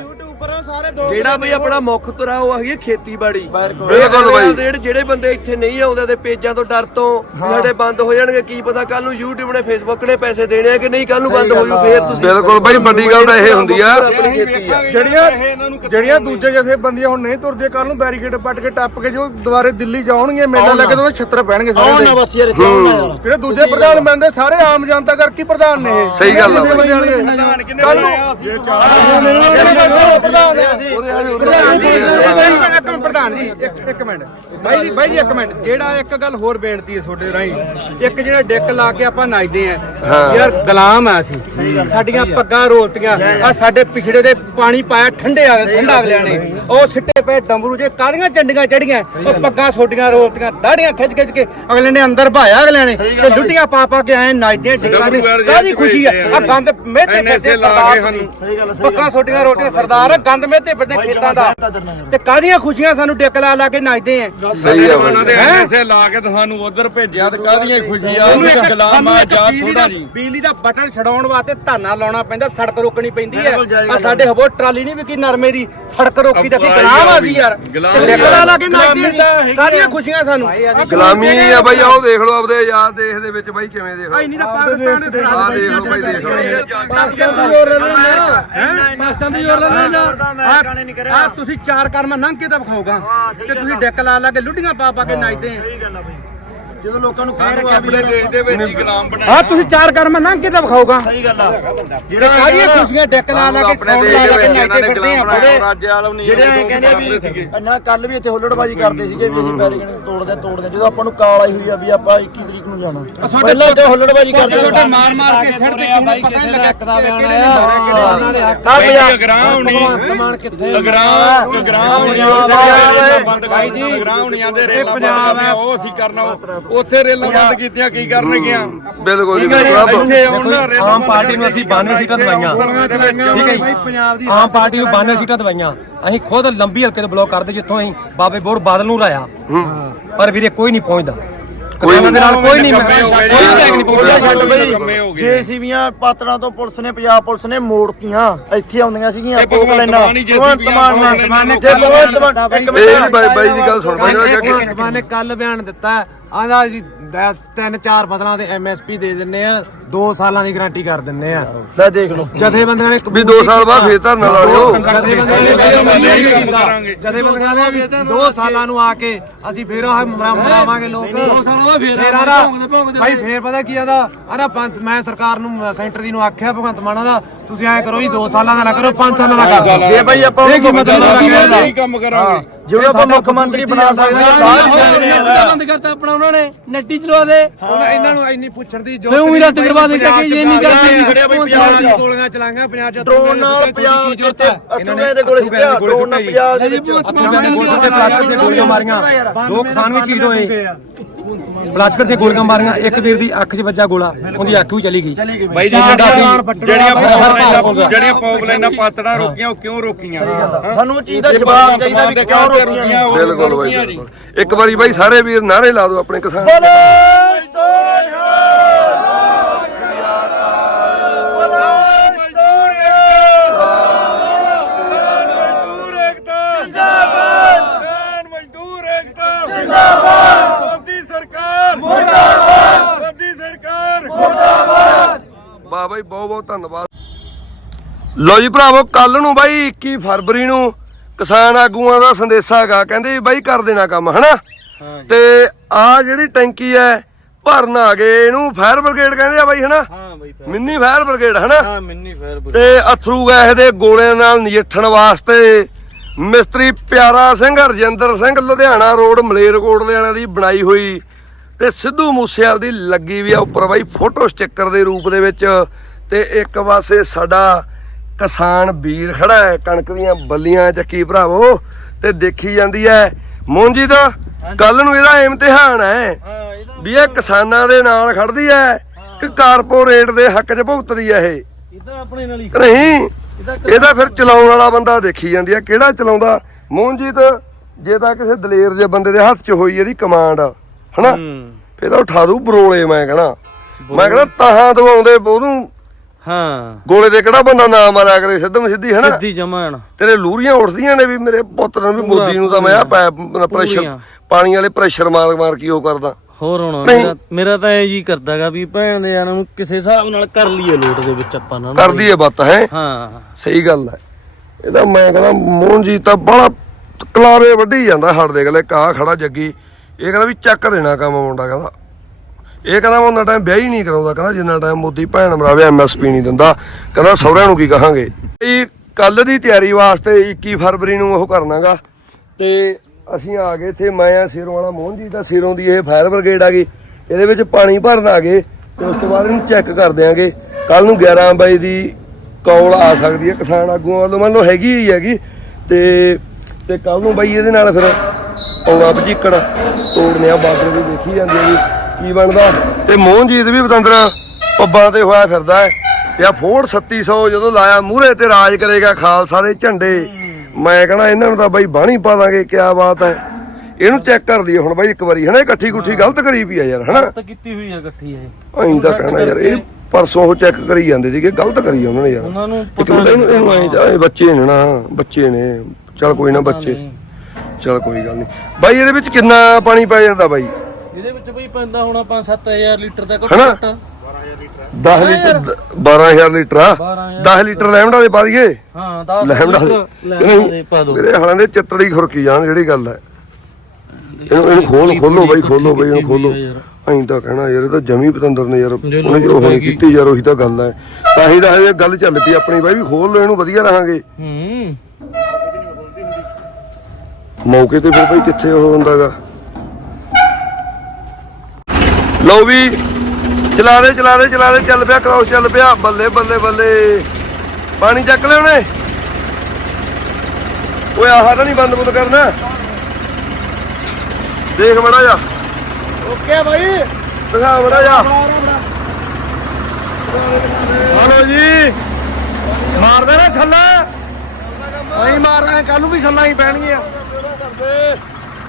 Speaker 2: ਜਿਹੜਾ ਬਈ ਆਪਣਾ ਮੁੱਖ ਤੁਰਾ ਉਹ ਹੈਗੀ ਹੈ ਖੇਤੀਬਾੜੀ।
Speaker 3: ਬਿਲਕੁਲ। ਬਾਈ।
Speaker 2: ਜਿਹੜੇ ਜਿਹੜੇ ਬੰਦੇ ਇੱਥੇ ਨਹੀਂ ਆਉਂਦੇ ਤੇ ਪੇਜਾਂ ਤੋਂ ਡਰ ਤੋਂ ਸਾਡੇ ਬੰਦ ਹੋ ਜਾਣਗੇ ਕੀ ਪਤਾ ਕੱਲ ਨੂੰ YouTube ਨੇ Facebook ਨੇ ਪੈਸੇ ਦੇਣੇ ਆ ਕਿ ਨਹੀਂ ਕੱਲ ਨੂੰ ਬੰਦ ਹੋ ਜੂ ਫੇਰ ਤੁਸੀਂ
Speaker 3: ਬਿਲਕੁਲ ਬਾਈ ਵੱਡੀ ਗੱਲ ਤਾਂ ਇਹ ਹੁੰਦੀ ਆ।
Speaker 2: ਆਪਣੀ ਖੇਤੀ ਆ।
Speaker 5: ਜਿਹੜੀਆਂ ਜਿਹੜੀਆਂ ਦੂਜੇ ਜਥੇਬੰਦੀਆਂ ਹੁਣ ਨਹੀਂ ਤੁਰਦੀਆਂ ਕੱਲ ਨੂੰ ਬੈਰੀਕੇਡ ਪੱਟ ਕੇ ਟੱਪ ਕੇ ਜੋ ਦੁਬਾਰੇ ਦਿੱਲੀ ਜਾਣਗੇ ਮੇਲਾ ਲੈ ਕੇ ਤਾਂ ਛੱਤਰ ਪੈਣਗੇ ਸਾਰੇ
Speaker 1: ਆਉਣ
Speaker 5: ਦੇ।
Speaker 1: ਨਾ ਬਸ ਯਾਰ ਇੱਥੇ ਆਉਣ ਨਾ ਯਾਰ
Speaker 5: ਜਿਹੜੇ ਦੂਜੇ ਪ੍ਰਧਾਨ ਬੰਦੇ ਸਾਰੇ ਆਮ ਜਨਤਾ ਕਰਕੇ ਪ੍ਰਧਾਨ ਨੇ ਇਹ।
Speaker 3: ਸਹੀ ਗੱਲ ਆ
Speaker 5: ਵਾਲੇ। ਕੱਲ੍ਹ ਨੂੰ ਪ੍ਰਧਾਨ ਨੇ ਅਸੀਂ
Speaker 4: ਇੱਕ ਮਿੰਟ ਪ੍ਰਧਾਨ ਜੀ ਇੱਕ ਇੱਕ ਮਿੰਟ। ਬਾਈ ਜੀ ਬਾਈ ਜੀ ਇੱਕ ਮਿੰਟ। ਜਿਹੜਾ ਇੱਕ ਗੱਲ ਹੋਰ ਬੇਨਤੀ ਹੈ ਤੁਹਾਡੇ ਰਾਹੀਂ। ਇੱਕ ਜਿਹੜਾ ਡਿੱਕ ਲਾ ਕੇ ਆਪਾਂ ਨੱਚਦੇ ਆ। ਯਾਰ ਗੁਲਾਮ ਆ ਅਸੀਂ। ਸਾਡੀਆਂ ਪੱਗਾਂ ਰੋਲਤੀਆਂ। ਆ। ਸਾਡੇ ਪਿਛੜੇ ਦੇ ਪਾਣੀ ਪਾਇਆ ਠੰਡੇ ਆ ਠੰਡਾ ਅਗਲਿਆਂ ਨੇ ਉਹ ਸਿੱਟੇ ਪਏ ਡੰਬਰੂ ਜੇ ਕਾਲੀਆਂ ਚੰਡੀਆਂ ਚੜੀਆਂ ਉਹ ਪੱਗਾਂ ਛੋਟੀਆਂ ਰੋਲਤੀਆਂ ਦਾੜੀਆਂ ਖਿੱਚ ਖਿੱਚ ਕੇ ਅਗਲੇ ਨੇ ਅੰਦਰ ਭਾਇਆ ਅਗਲਿਆਂ ਨੇ। ਤੇ ਲੁੱਟੀਆਂ ਪਾ ਪਾ ਕੇ ਆਏ ਨੱਚਦੇ ਡਿੱਕਾਂ ਦੇ। ਕਾਹਦੀ ਖੁਸ਼ੀ ਆ? ਆ ਗੰਦ ਸਰਦਾਰ
Speaker 1: ਸਹੀ
Speaker 4: ਪੱਕਾ ਛੋਟੀਆਂ ਰੋਟੀਆਂ ਸਰਦਾਰ ਗੰਦ ਮੇਤੇ ਫਿਰਦੇ ਖੇਤਾਂ ਦਾ। ਤੇ ਕਾਹਦੀਆਂ ਖੁਸ਼ੀਆਂ ਸਾਨੂੰ ਟਿਕ ਲਾ ਲਾ ਕੇ ਨੱਚਦੇ ਆ
Speaker 3: ਸਹੀ ਆ ਬਾਈ
Speaker 5: ਦੇ ਐਸੇ ਲਾ ਕੇ ਤਾਂ ਸਾਨੂੰ ਉਧਰ ਭੇਜਿਆ ਤੇ ਕਾਹਦੀਆਂ ਖੁਸ਼ੀ ਆ
Speaker 4: ਸਾਨੂੰ ਇੱਕ-
Speaker 5: ਗੁਲਾਮ ਆ ਜਾ ਥੋੜਾ ਜੀ।
Speaker 4: ਬਿਜਲੀ ਦਾ ਬਟਨ ਛਡਾਉਣ ਵਾਸਤੇ ਧਾਨਾ ਲਾਉਣਾ ਪੈਂਦਾ ਸੜਕ ਰੋਕਣੀ ਪੈਂਦੀ
Speaker 1: ਜਾਇਜ਼
Speaker 4: ਆ ਸਾਡੇ ਹਬੋ ਟਰਾਲੀ ਨਹੀਂ ਵਿਕੀ ਨਰਮੇ ਦੀ ਸੜਕ ਰੋਕੀ ਦਾ ਕੀ ਗੁਲਾਮ ਆ ਸੀ ਯਾਰ। ਟਿਕ ਲਾ ਲਾ ਕੇ ਨੱਚਦੇ ਆ। ਕਾਹਦੀਆਂ ਖੁਸ਼ੀਆਂ ਸਾਨੂੰ?
Speaker 3: ਗੁਲਾਮੀ ਆ ਬਾਈ ਆਹ ਦੇਖ ਲਓ ਆਪਦੇ ਯਾਰ ਦੇਸ਼ ਦੇ ਵਿੱਚ ਬਾਈ ਕਿਵੇਂ ਦੇਖ ਲਓ।
Speaker 4: ਇੰਨੀ ਤਾਂ ਪਾਕਿਸਤਾਨ ਦੇ
Speaker 3: ਆਹ
Speaker 4: ਸਰਹੱਦ
Speaker 3: ਦੇਖ ਲਓ ਬਾਈ ਦੇਖ ਲਓ।
Speaker 4: ਪਾਕਿਸਤਾਨ ਦੀ ਜ਼ੋਰ ਲੈਣਾ ਪਾਕਿਸਤਾਨ ਦੀ ਜ਼ੋਰ ਲੈਣਾ ਆ ਤੁਸੀਂ ਚਾਰ ਕਰਮ ਲੰਘ ਕੇ ਤਾਂ ਵਿਖਾਓਗਾ ਕਿ ਤੁਸੀਂ ਡਿੱਕ ਲਾ ਲਾ ਕੇ ਲੁੱਡੀਆਂ ਪਾ ਪਾ ਕੇ ਨੱਚਦੇ ਆ।
Speaker 1: ਜਦੋਂ ਲੋਕਾਂ ਨੂੰ ਕਹਿ ਰੱਖਿਆ ਵੀ
Speaker 4: ਦੇਸ਼ ਦੇ ਵਿੱਚ ਹੀ ਗੁਲਾਮ ਬਣਾਇਆ ਹਾਂ ਤੁਸੀਂ ਚਾਰ ਕਰਮ ਲੰਘ ਕੇ ਤਾਂ ਵਿਖਾਓਗਾ
Speaker 1: ਸਹੀ ਗੱਲ ਆ।
Speaker 4: ਜਿਹੜਾ ਸਾਰੀਆਂ ਖੁਸ਼ੀਆਂ ਡੈਕ ਲਾ ਲਾ ਕੇ ਸੌਣ ਲਾ ਲਾ ਕੇ ਨਾਈਟੇ ਫਿਰਦੇ ਆ
Speaker 1: ਜਿਹੜੇ ਜਿਹੜੇ ਐਂ ਕਹਿੰਦੇ ਆ ਵੀ ਨਾ ਕੱਲ ਵੀ ਇੱਥੇ ਹੁੱਲੜਬਾਜੀ ਕਰਦੇ ਸੀਗੇ ਵੀ ਅਸੀਂ ਬੈਰੀਕੇਡ ਤੋੜਦੇ ਤੋੜਦੇ। ਜਦੋਂ ਆਪਾਂ ਨੂੰ ਕਾਲ ਆਈ ਹੋਈ ਆ ਵੀ ਆਪਾਂ 21 ਤਰੀਕ ਜਾਣਾ। ਪਹਿਲਾਂ ਤੇ ਹੁੱਲੜਬਾਜੀ ਕਰਦੇ
Speaker 4: ਛੋਟੇ ਮਾਰ ਮਾਰ ਕੇ ਸਿਰ ਤੇ ਬਾਈ ਕਿਸੇ ਦਾ ਹੱਕ ਦਾ ਬਿਆਨ ਆਇਆ।
Speaker 1: ਉਹਨਾਂ ਦੇ ਹੱਕ
Speaker 4: ਗਰਾਮ ਨਹੀਂ
Speaker 7: ਕਮਾਨ ਕਿੱਥੇ
Speaker 4: ਗਰਾਮ ਗਰਾਮ ਬੰਦ ਬਾਈ ਜੀ। ਗਰਾਮ ਨਹੀਂ ਆਂਦੇ ਰੇਲਾਂ ਪੰਜਾਬ ਹੈ ਉਹ ਅਸੀਂ ਕਰਨਾ ਉੱਥੇ ਰੇਲਾਂ ਬੰਦ ਕੀਤੀਆਂ ਕੀ ਕਰਨਗੀਆਂ?
Speaker 3: ਬਿਲਕੁਲ ਜੀ ਬਿਲਕੁਲ।
Speaker 7: ਆਮ ਪਾਰਟੀ ਨੂੰ ਅਸੀਂ 92 ਸੀਟਾਂ ਦਵਾਈਆਂ। ਠੀਕ ਹੈ ਜੀ।
Speaker 5: ਪੰਜਾਬ ਦੀ
Speaker 7: ਆਮ ਪਾਰਟੀ ਨੂੰ 92 ਸੀਟਾਂ ਦਵਾਈਆਂ। ਅਸੀਂ ਖੁਦ ਲੰਬੀ ਹਲਕੇ ਤੋਂ ਬਲੌਕ ਕਰਦੇ ਜਿੱਥੋਂ ਅਸੀਂ ਬਾਬੇ ਬੋੜ ਬਾਦਲ ਨੂੰ ਰਾਇਆ ਪਰ ਵੀਰੇ ਕੋਈ ਨਹੀਂ ਪਹੁੰਚਦਾ। ਕਿਸਾਨਾਂ ਦੇ ਨਾਲ ਕੋਈ ਨਹੀਂ ਕੋਈ ਟੈਗ ਨਹੀਂ ਪਹੁੰਚਦਾ
Speaker 1: ਛੱਡ ਬਈ। ਜੇਸੀਬੀਆਂ ਪਾਤੜਾਂ ਤੋਂ ਪੁਲਿਸ ਨੇ ਪੰਜਾਬ ਪੁਲਿਸ ਨੇ ਮੋੜਤੀਆਂ। ਇੱਥੇ ਆਉਂਦੀਆਂ ਸੀਗੀਆਂ
Speaker 4: ਭਗਵੰਤ
Speaker 1: ਲੈਣਾ ਭਗਵੰਤ ਮਾਨ ਨੇ
Speaker 4: ਭਗਵੰਤ
Speaker 1: ਮਾਨ ਇੱਕ ਮਿੰਟ
Speaker 3: ਬਾਈ ਬਾਈ ਦੀ ਗੱਲ ਸੁਣ ਬਾਈ ਜੀ
Speaker 9: ਭਗਵੰਤ ਮਾਨ ਨੇ ਕੱਲ ਬਿਆਨ ਦਿੱਤਾ। ਆਂਦਾ ਜੀ ਤਿੰਨ ਚਾਰ ਫਸਲਾਂ ਤੇ ਐਮਐਸਪੀ ਦੇ ਦਿੰਨੇ ਆ। 2 ਸਾਲਾਂ ਦੀ ਗਾਰੰਟੀ ਕਰ ਦਿੰਨੇ ਆ।
Speaker 1: ਲੈ ਦੇਖ ਲਓ।
Speaker 9: ਜਥੇਬੰਦੀਆਂ ਨੇ
Speaker 3: ਵੀ 2 ਸਾਲ ਬਾਅਦ ਫੇਰ ਧਰਨਾ ਲਾ ਲਿਓ
Speaker 9: ਜਥੇਬੰਦੀਆਂ ਨੇ ਵੀ ਨਹੀਂ ਕੀਤਾ। ਜਥੇਬੰਦੀਆਂ ਨੇ ਵੀ 2 ਸਾਲਾਂ ਨੂੰ ਆ ਕੇ ਅਸੀਂ ਫੇਰ ਮਰਾ- ਮਰਾਵਾਂਗੇ ਲੋਕ। 2 ਸਾਲਾਂ ਬਾਅਦ ਫੇਰ ਭਾਈ ਫੇਰ। ਪਤਾ ਕੀ ਆਦਾ ਆਰਾ ਪੰਜ ਮੈਂ ਸਰਕਾਰ ਨੂੰ ਸੈਂਟਰ ਦੀ ਨੂੰ ਆਖਿਆ ਭਗਵੰਤ ਮਾਨ ਦਾ ਤੁਸੀਂ ਐ ਕਰੋ ਜੀ 2 ਸਾਲਾਂ ਦਾ ਨਾ ਕਰੋ 5 ਸਾਲਾਂ ਦਾ ਕਰੋ
Speaker 1: ਜੇ ਬਈ ਆਪਾਂ
Speaker 9: ਇਹ ਕੀ ਮਤਲਬ ਆ?
Speaker 4: ਇਹੀ ਕੰਮ ਕਰਾਂਗੇ।
Speaker 1: ਜਿਵੇਂ ਆਪਾਂ ਮੁੱਖ ਮੰਤਰੀ ਬਣਾ ਸਕਦੇ ਹਾਂ ਆ।
Speaker 6: ਬੰਦ ਕਰਤਾ ਆਪਣਾ ਉਹਨਾਂ ਨੇ ਨੱਟੀ ਚਲਵਾ ਦੇ।
Speaker 9: ਹੁਣ ਇਹਨਾਂ ਨੂੰ ਇੰਨੀ ਪੁੱਛਣ ਦੀ
Speaker 6: ਫਿਰ ਊਂ ਹੀ ਰੱਦ ਕਰਵਾ ਦੇ ਕਿ ਇਹ ਨਹੀਂ ਕਰਦੇ।
Speaker 1: ਖੜਿਆ ਬਈ ਪੰਜਾਬ ਚ
Speaker 9: ਗੋਲੀਆਂ ਚਲਾਈਆਂ ਪੰਜਾਬ ਚ
Speaker 1: ਡਰੋਨ ਨਾਲ ਪੰਜਾਬ ਜਿੱਤੇ ਅਥਰੂਆਂ ਦੇ ਕੋਲੇ ਸਿੱਟਿਆ ਡਰੋਨ ਨਾਲ ਪੰਜਾਬ ਦੇ ਵਿੱਚ
Speaker 7: ਪਲਾਸਟਿਕ ਦੀਆਂ ਗੋਲੀਆਂ ਮਾਰੀਆਂ। ਦੋ ਕਿਸਾਨ ਵੀ ਸ਼ਹੀਦ ਹੋਏ। ਪਲਾਸਟਿਕ ਦੀਆਂ ਗੋਲੀਆਂ ਮਾਰੀਆਂ ਇੱਕ ਵੀਰ ਦੀ ਅੱਖ 'ਚ ਵੱਜਾ ਗੋਲਾ ਉਹਦੀ ਅੱਖ ਵੀ ਚਲੀ ਗਈ।
Speaker 4: ਬਾਈ। ਜੀ ਜਿਹੜੀਆਂ ਜਿਹੜੀਆਂ ਪੌਪਲਾਈਨਾਂ ਪਾਤੜਾਂ ਰੋਕੀਆਂ ਉਹ ਕਿਉਂ ਰੋਕੀਆਂ?
Speaker 1: ਸਾਨੂੰ ਚੀਜ਼ ਦਾ ਜਵਾਬ ਚਾਹੀਦਾ ਵੀ ਕਿਉਂ ਰੋਕੀਆਂ
Speaker 3: ਬਿਲਕੁਲ ਬਾਈ ਇੱਕ ਵਾਰੀ ਬਾਈ ਸਾਰੇ ਵੀਰ ਨਾਰੇ ਲਾ ਦਿਓ ਆਪਣੇ ਕਿਸਾਨ
Speaker 4: ਏਕਤਾ ਜਿੰਦਾਬਾਦ ਮਜ਼ਦੂਰ ਏਕਤਾ ਜਿੰਦਾਬਾਦ ਮੋਦੀ ਸਰਕਾਰ ਮੁਰਦਾਬਾਦ ਮੋਦੀ ਸਰਕਾਰ
Speaker 3: ਵਾਹ ਬਾਈ ਬਹੁਤ ਧੰਨਵਾਦ। ਲੋ ਜੀ ਭਰਾਵੋ ਕੱਲ ਨੂੰ ਬਾਈ 21 ਫਰਵਰੀ ਨੂੰ ਕਿਸਾਨ ਆਗੂਆਂ ਦਾ ਸੰਦੇਸ਼ਾ ਹੈਗਾ। ਕਹਿੰਦੇ ਬਾਈ ਕਰ ਦੇਣਾ ਕੰਮ ਹਨਾ? ਤੇ ਆ ਜਿਹੜੀ ਟੈਂਕੀ ਹੈ ਭਰਨ ਆ ਗਏ। ਇਹਨੂੰ ਫਾਇਰ ਬ੍ਰਿਗੇਡ ਕਹਿੰਦੇ ਆ ਬਾਈ ਹਨਾ? ਮਿੰਨੀ ਫਾਇਰ ਬ੍ਰਿਗੇਡ ਹਨਾ?
Speaker 8: ਹਾਂ ਮਿੰਨੀ ਫੇਰ
Speaker 3: ਤੇ ਅਥਰੂ ਗੈਸ ਦੇ ਗੋਲਿਆਂ ਨਾਲ ਨਜਿੱਠਣ ਵਾਸਤੇ ਮਿਸਤਰੀ ਪਿਆਰਾ ਸਿੰਘ ਰਜਿੰਦਰ ਸਿੰਘ ਲੁਧਿਆਣਾ ਰੋਡ ਮਲੇਰਕੋਟਲੇ ਵਾਲਿਆਂ ਦੀ ਬਣਾਈ ਹੋਈ ਤੇ ਸਿੱਧੂ ਮੂਸੇਵਾਲ ਦੀ ਲੱਗੀ ਵੀ ਆ ਉੱਪਰ ਬਾਈ ਫੋਟੋ ਸਟicker ਦੇ ਰੂਪ ਦੇ ਵਿੱਚ। ਤੇ ਇੱਕ ਪਾਸੇ ਸਾਡਾ ਕਿਸਾਨ ਵੀਰ ਖੜਾ ਹੈ ਕਣਕ ਦੀਆਂ ਬੱਲੀਆਂ ਚੱਕੀ ਭਰਾਵੋ? ਤੇ ਦੇਖੀ ਜਾਂਦੀ ਹੈ ਮੋਂਜੀ ਦਾ ਕੱਲ ਨੂੰ ਇਹਦਾ ਇਮਤਿਹਾਨ ਹੈ ਵੀ ਇਹ ਕਿਸਾਨਾਂ ਦੇ ਨਾਲ ਖੜਦੀ ਹੈ ਕਿ ਕਾਰਪੋਰੇਟ ਦੇ ਹੱਕ 'ਚ ਭੁਗਤਦੀ ਹੈ ਇਹ।
Speaker 8: ਇਦਾਂ ਆਪਣੇ ਨਾਲ ਹੀ
Speaker 3: ਨਹੀਂ? ਇਹਦਾ ਫਿਰ ਚਲਾਉਣ ਵਾਲਾ ਬੰਦਾ ਦੇਖੀ ਜਾਂਦੀ ਆ ਕਿਹੜਾ ਚਲਾਉਂਦਾ? ਮੋਹਨਜੀਤ ਜੇ ਤਾਂ ਕਿਸੇ ਦਲੇਰ ਜੇ ਬੰਦੇ ਦੇ ਹੱਥ 'ਚ ਹੋਈ ਇਹਦੀ ਕਮਾਂਡ ਹਨਾ? ਫਿਰ ਤਾਂ ਉਠਾ ਦੂ ਬਰੋਲੇ ਮੈਂ ਕਹਣਾ। ਮੈਂ ਕਹਣਾ ਤਾਹਾਂ ਦਵਾਉਂਦੇ ਉਹਨੂੰ
Speaker 8: ਹਾਂ।
Speaker 3: ਗੋਲੇ ਦੇ ਕਿਹੜਾ ਬੰਦਾ ਨਾ ਮਾਰਿਆ ਕਰੇ? ਸਿੱਧਮ ਸਿੱਧੀ ਹਨਾ
Speaker 8: ਸਿੱਧੀ ਜਮਾਨ
Speaker 3: ਤੇਰੇ ਲੂਰੀਆਂ ਉੱਠਦੀਆਂ ਨੇ ਵੀ ਮੇਰੇ ਪੁੱਤ ਨੂੰ ਵੀ ਮੋਦੀ ਨੂੰ ਤਾਂ ਮੈਂ ਆ ਪ੍ਰੈਸ਼ਰ। ਪਾਣੀ ਵਾਲੇ ਪ੍ਰੈਸ਼ਰ ਮਾਰ ਮਾਰ ਕੀ ਉਹ ਕਰਦਾ।
Speaker 8: ਹੋਰ ਹੋਣਾ। ਮੇਰਾ ਤਾਂ ਇਹ ਜੀ ਕਰਦਾਗਾ ਵੀ ਭੈਣ ਦੇ ਇਹਨਾਂ ਨੂੰ ਕਿਸੇ ਹਿਸਾਬ ਨਾਲ ਕਰ ਲਈਏ ਲੋਟ ਦੇ ਵਿੱਚ ਆਪਾਂ ਨਾ।
Speaker 3: ਕਰਦੀ ਏ ਬੱਤ ਹੈ?
Speaker 8: ਹਾਂ।
Speaker 3: ਸਹੀ ਗੱਲ ਹੈ। ਇਹਦਾ ਮੈਂ ਕਹਿੰਦਾ ਮੋਹਨਜੀਤ ਤਾਂ ਬੜਾ ਕਲਾਵੇ ਵੱਢੀ ਜਾਂਦਾ ਹੜ ਦੇ ਗਲੇ ਕਾ ਖੜਾ ਜੱਗੀ। ਇਹ ਕਹਿੰਦਾ ਵੀ ਚੱਕ ਦੇਣਾ ਕੰਮ ਮੁੰਡਾ ਕਹਿੰਦਾ। ਇਹ ਕਹਿੰਦਾ ਮੈਂ ਉਹਨਾਂ ਟਾਈਮ ਵਿਆਹ ਹੀ ਨਹੀਂ ਕਰਾਉਂਦਾ, ਕਹਿੰਦਾ ਜਿੰਨਾ ਟਾਈਮ ਮੋਦੀ ਭੈਣ ਮਰਾਵੇ ਐਮਐਸਪੀ ਨਹੀਂ ਦਿੰਦਾ, ਕਹਿੰਦਾ ਸਹੁਰਿਆਂ ਨੂੰ ਕੀ ਕਹਾਂਗੇ? ਇਹ ਕੱਲ ਦੀ ਤਿਆਰੀ ਵਾਸਤੇ 21 ਫਰਵਰੀ ਨੂੰ ਉਹ ਕਰਨਾਗਾ। ਤੇ ਅਸੀਂ ਆ ਗਏ ਇੱਥੇ, ਮੈਂ ਆ ਸਿਰੋਂ ਵਾਲਾ ਮੋਹਨ ਜੀ ਦਾ ਸਿਰੋਂ ਦੀ ਇਹ ਫਾਇਰ ਬ੍ਰਿਗੇਡ ਆ ਗਈ। ਇਹਦੇ ਵਿੱਚ ਪਾਣੀ ਭਰਨ ਆ ਗਏ ਤੇ ਉਸ ਤੋਂ ਬਾਅਦ ਇਹਨੂੰ ਚੈੱਕ ਕਰ ਦਿਆਂਗੇ। ਕੱਲ ਨੂੰ 11 ਵਜੇ ਦੀ ਕੌਲ ਆ ਸਕਦੀ ਹੈ ਕਿਸਾਨ ਆਗੂਆਂ ਵੱਲੋਂ। ਮੰਨ ਲਓ ਹੈਗੀ ਹੀ ਹੈਗੀ। ਤੇ ਤੇ ਕੱਲ ਨੂੰ ਬਾਈ ਇਹਦੇ ਨਾਲ ਫਿਰ ਆਉਣਾ ਬਜੀਕੜ ਤੋੜਨੇ ਆ, ਬਾਰਡਰ ਵੀ ਦੇਖੀ ਜਾਂਦੀ ਹੈ ਜੀ। ਕੀ ਬਣਦਾ? ਤੇ ਮੋਹਨਜੀਤ ਵੀ ਪਤੰਦਰ ਪੱਬਾਂ ਤੇ ਹੋਇਆ ਫਿਰਦਾ ਹੈ। ਆ ਫੋੜ 3700 ਜਦੋਂ ਲਾਇਆ ਮੂਹਰੇ ਤੇ ਰਾਜ ਕਰੇਗਾ ਖਾਲਸਾ ਦੇ ਝੰਡੇ। ਮੈਂ ਕਹਣਾ ਇਹਨਾਂ ਨੂੰ ਤਾਂ ਬਾਈ ਬਾਣੀ ਪਾ ਦਾਂਗੇ ਕਿਆ ਬਾਤ ਹੈ। ਇਹਨੂੰ ਚੈੱਕ ਕਰ ਲਈਏ ਹੁਣ ਬਾਈ ਇੱਕ ਵਾਰੀ ਹਨਾ? ਇਕੱਠੀ ਕੁੱਠੀ ਗਲਤ ਕਰੀ ਵੀ ਆ ਯਾਰ ਹਨਾ?
Speaker 8: ਤਾਂ ਕੀਤੀ ਹੋਈ ਆ ਇਕੱਠੀ ਇਹ।
Speaker 3: ਐਂ ਤਾਂ ਕਹਿਣਾ ਯਾਰ ਇਹ ਪਰਸੋਂ ਉਹ ਚੈੱਕ ਕਰੀ ਜਾਂਦੇ ਸੀਗੇ ਗਲਤ ਕਰੀ ਉਹਨਾਂ ਨੇ ਯਾਰ।
Speaker 8: ਉਹਨਾਂ ਨੂੰ
Speaker 3: ਇਹਨੂੰ ਇਹਨੂੰ ਐਂ ਜਾ- ਇਹ ਬੱਚੇ ਨੇ ਨਾ ਬੱਚੇ ਨੇ। ਚਲ ਕੋਈ ਨਾ ਬੱਚੇ। ਚਲ ਕੋਈ ਗੱਲ ਨਹੀਂ। ਬਾਈ ਇਹਦੇ ਵਿੱਚ ਕਿੰਨਾ ਪਾਣੀ ਪੈ ਜਾਂਦਾ ਬਾਈ?
Speaker 8: ਇਹਦੇ ਵਿੱਚ ਬਈ ਪੈਂਦਾ ਹੋਣਾ 5-7000 ਲੀਟਰ ਦਾ
Speaker 3: ਹਨਾ?
Speaker 8: ਘੱਟ।
Speaker 3: 10 ਲੀਟਰ 12000 ਲੀਟਰ ਆ? 10 ਲੀਟਰ ਲੈਮੜਾ ਦੇ ਪਾ ਦਈਏ?
Speaker 8: ਹਾਂ 10
Speaker 3: ਲੈਮੜਾ ਦੇ।
Speaker 8: ਲੈਮੜਾ ਦੇ ਪਾ ਦੋ।
Speaker 3: ਮੇਰੇ ਹਾਲਾਂ ਦੇ ਚਿੱਤੜੀ ਖੁਰਕੀ ਜਾਣ ਜਿਹੜੀ ਗੱਲ ਹੈ। ਇਹਨੂੰ ਇਹਨੂੰ ਖੋਲ ਖੋਲੋ ਬਾਈ ਖੋਲੋ ਬਾਈ ਇਹਨੂੰ ਖੋਲੋ। ਐਂ ਤਾਂ ਕਹਿਣਾ ਯਾਰ ਇਹ ਤਾਂ ਜਮੀ ਪਤੰਦਰ ਨੇ ਯਾਰ। ਉਹਨੇ ਜੋ ਹੋਣੀ ਕੀਤੀ ਯਾਰ ਉਹੀ ਤਾਂ ਗੱਲ ਹੈ। ਤਾਂ ਹੀ ਤਾਂ ਹਜੇ ਗੱਲ ਚੱਲ ਪਈ ਆਪਣੀ ਬਾਈ ਵੀ ਖੋਲ ਲੋ ਇਹਨੂੰ ਵਧੀਆ ਰਹਾਂਗੇ।
Speaker 8: ਹੂੰ।
Speaker 3: ਮੌਕੇ ਤੇ ਫਿਰ ਭਾਈ ਕਿੱਥੇ ਉਹ ਹੁੰਦਾਗਾ? ਲਓ ਵੀ ਚਲਾ ਦੇ ਚਲਾ ਦੇ ਚਲਾ ਦੇ ਚੱਲ ਪਿਆ ਕ੍ਰੋਸ ਚੱਲ ਪਿਆ। ਬੱਲੇ ਬੱਲੇ ਬੱਲੇ। ਪਾਣੀ ਚੱਕ ਲੈ ਉਹਨੇ। ਓਏ ਆਹ ਤਾਂ ਨਹੀਂ ਬੰਦ ਬੰਦ ਕਰਨਾ। ਦੇਖ ਮੜਾ ਜਾ।
Speaker 1: ਓਕੇ ਬਾਈ।
Speaker 3: ਦਿਖਾ ਮੜਾ ਜਾ।
Speaker 5: ਹਲੋ ਜੀ। ਮਾਰਦੇ ਨਾ ਛੱਲਾ। ਅਸੀਂ ਮਾਰ ਰਹੇ ਕੱਲ ਨੂੰ ਵੀ ਛੱਲਾ ਹੀ ਪੈਣਗੀਆਂ।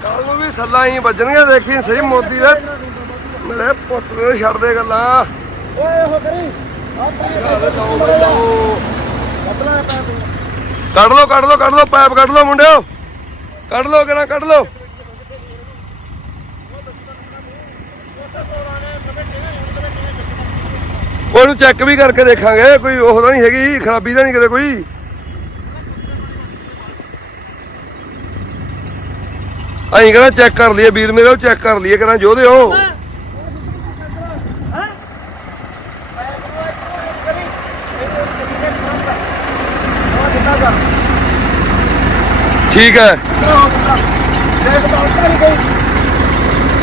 Speaker 3: ਕੱਲ ਨੂੰ ਵੀ ਸੱਲਾਂ ਹੀ ਵੱਜਣਗੀਆਂ ਦੇਖੀ ਸਹੀ ਮੋਦੀ ਦੇ। ਮੇਰੇ ਪੁੱਤ ਨੇ ਛੱਡ ਦੇ ਗੱਲਾਂ।
Speaker 1: ਓਏ ਉਹ ਕਰੀ
Speaker 3: ਕੱਢ ਲੋ ਕੱਢ ਲੋ ਕੱਢ ਲੋ ਪਾਈਪ ਕੱਢ ਲੋ ਮੁੰਡਿਓ। ਕੱਢ ਲੋ ਕਿਹੜਾ ਕੱਢ ਲੋ ਉਹਨੂੰ ਚੈੱਕ ਵੀ ਕਰਕੇ ਦੇਖਾਂਗੇ ਕੋਈ ਉਹ ਤਾਂ ਨਹੀਂ ਹੈਗੀ ਖਰਾਬੀ ਤਾਂ ਨਹੀਂ ਕਿਤੇ ਕੋਈ। ਅਸੀਂ ਕਹਿੰਦਾ ਚੈੱਕ ਕਰ ਲਈਏ ਵੀਰ ਮੇਰੇ ਉਹ ਚੈੱਕ ਕਰ ਲਈਏ ਕਹਿੰਦਾ ਜੋਦੇ ਹੋ ਠੀਕ ਹੈ।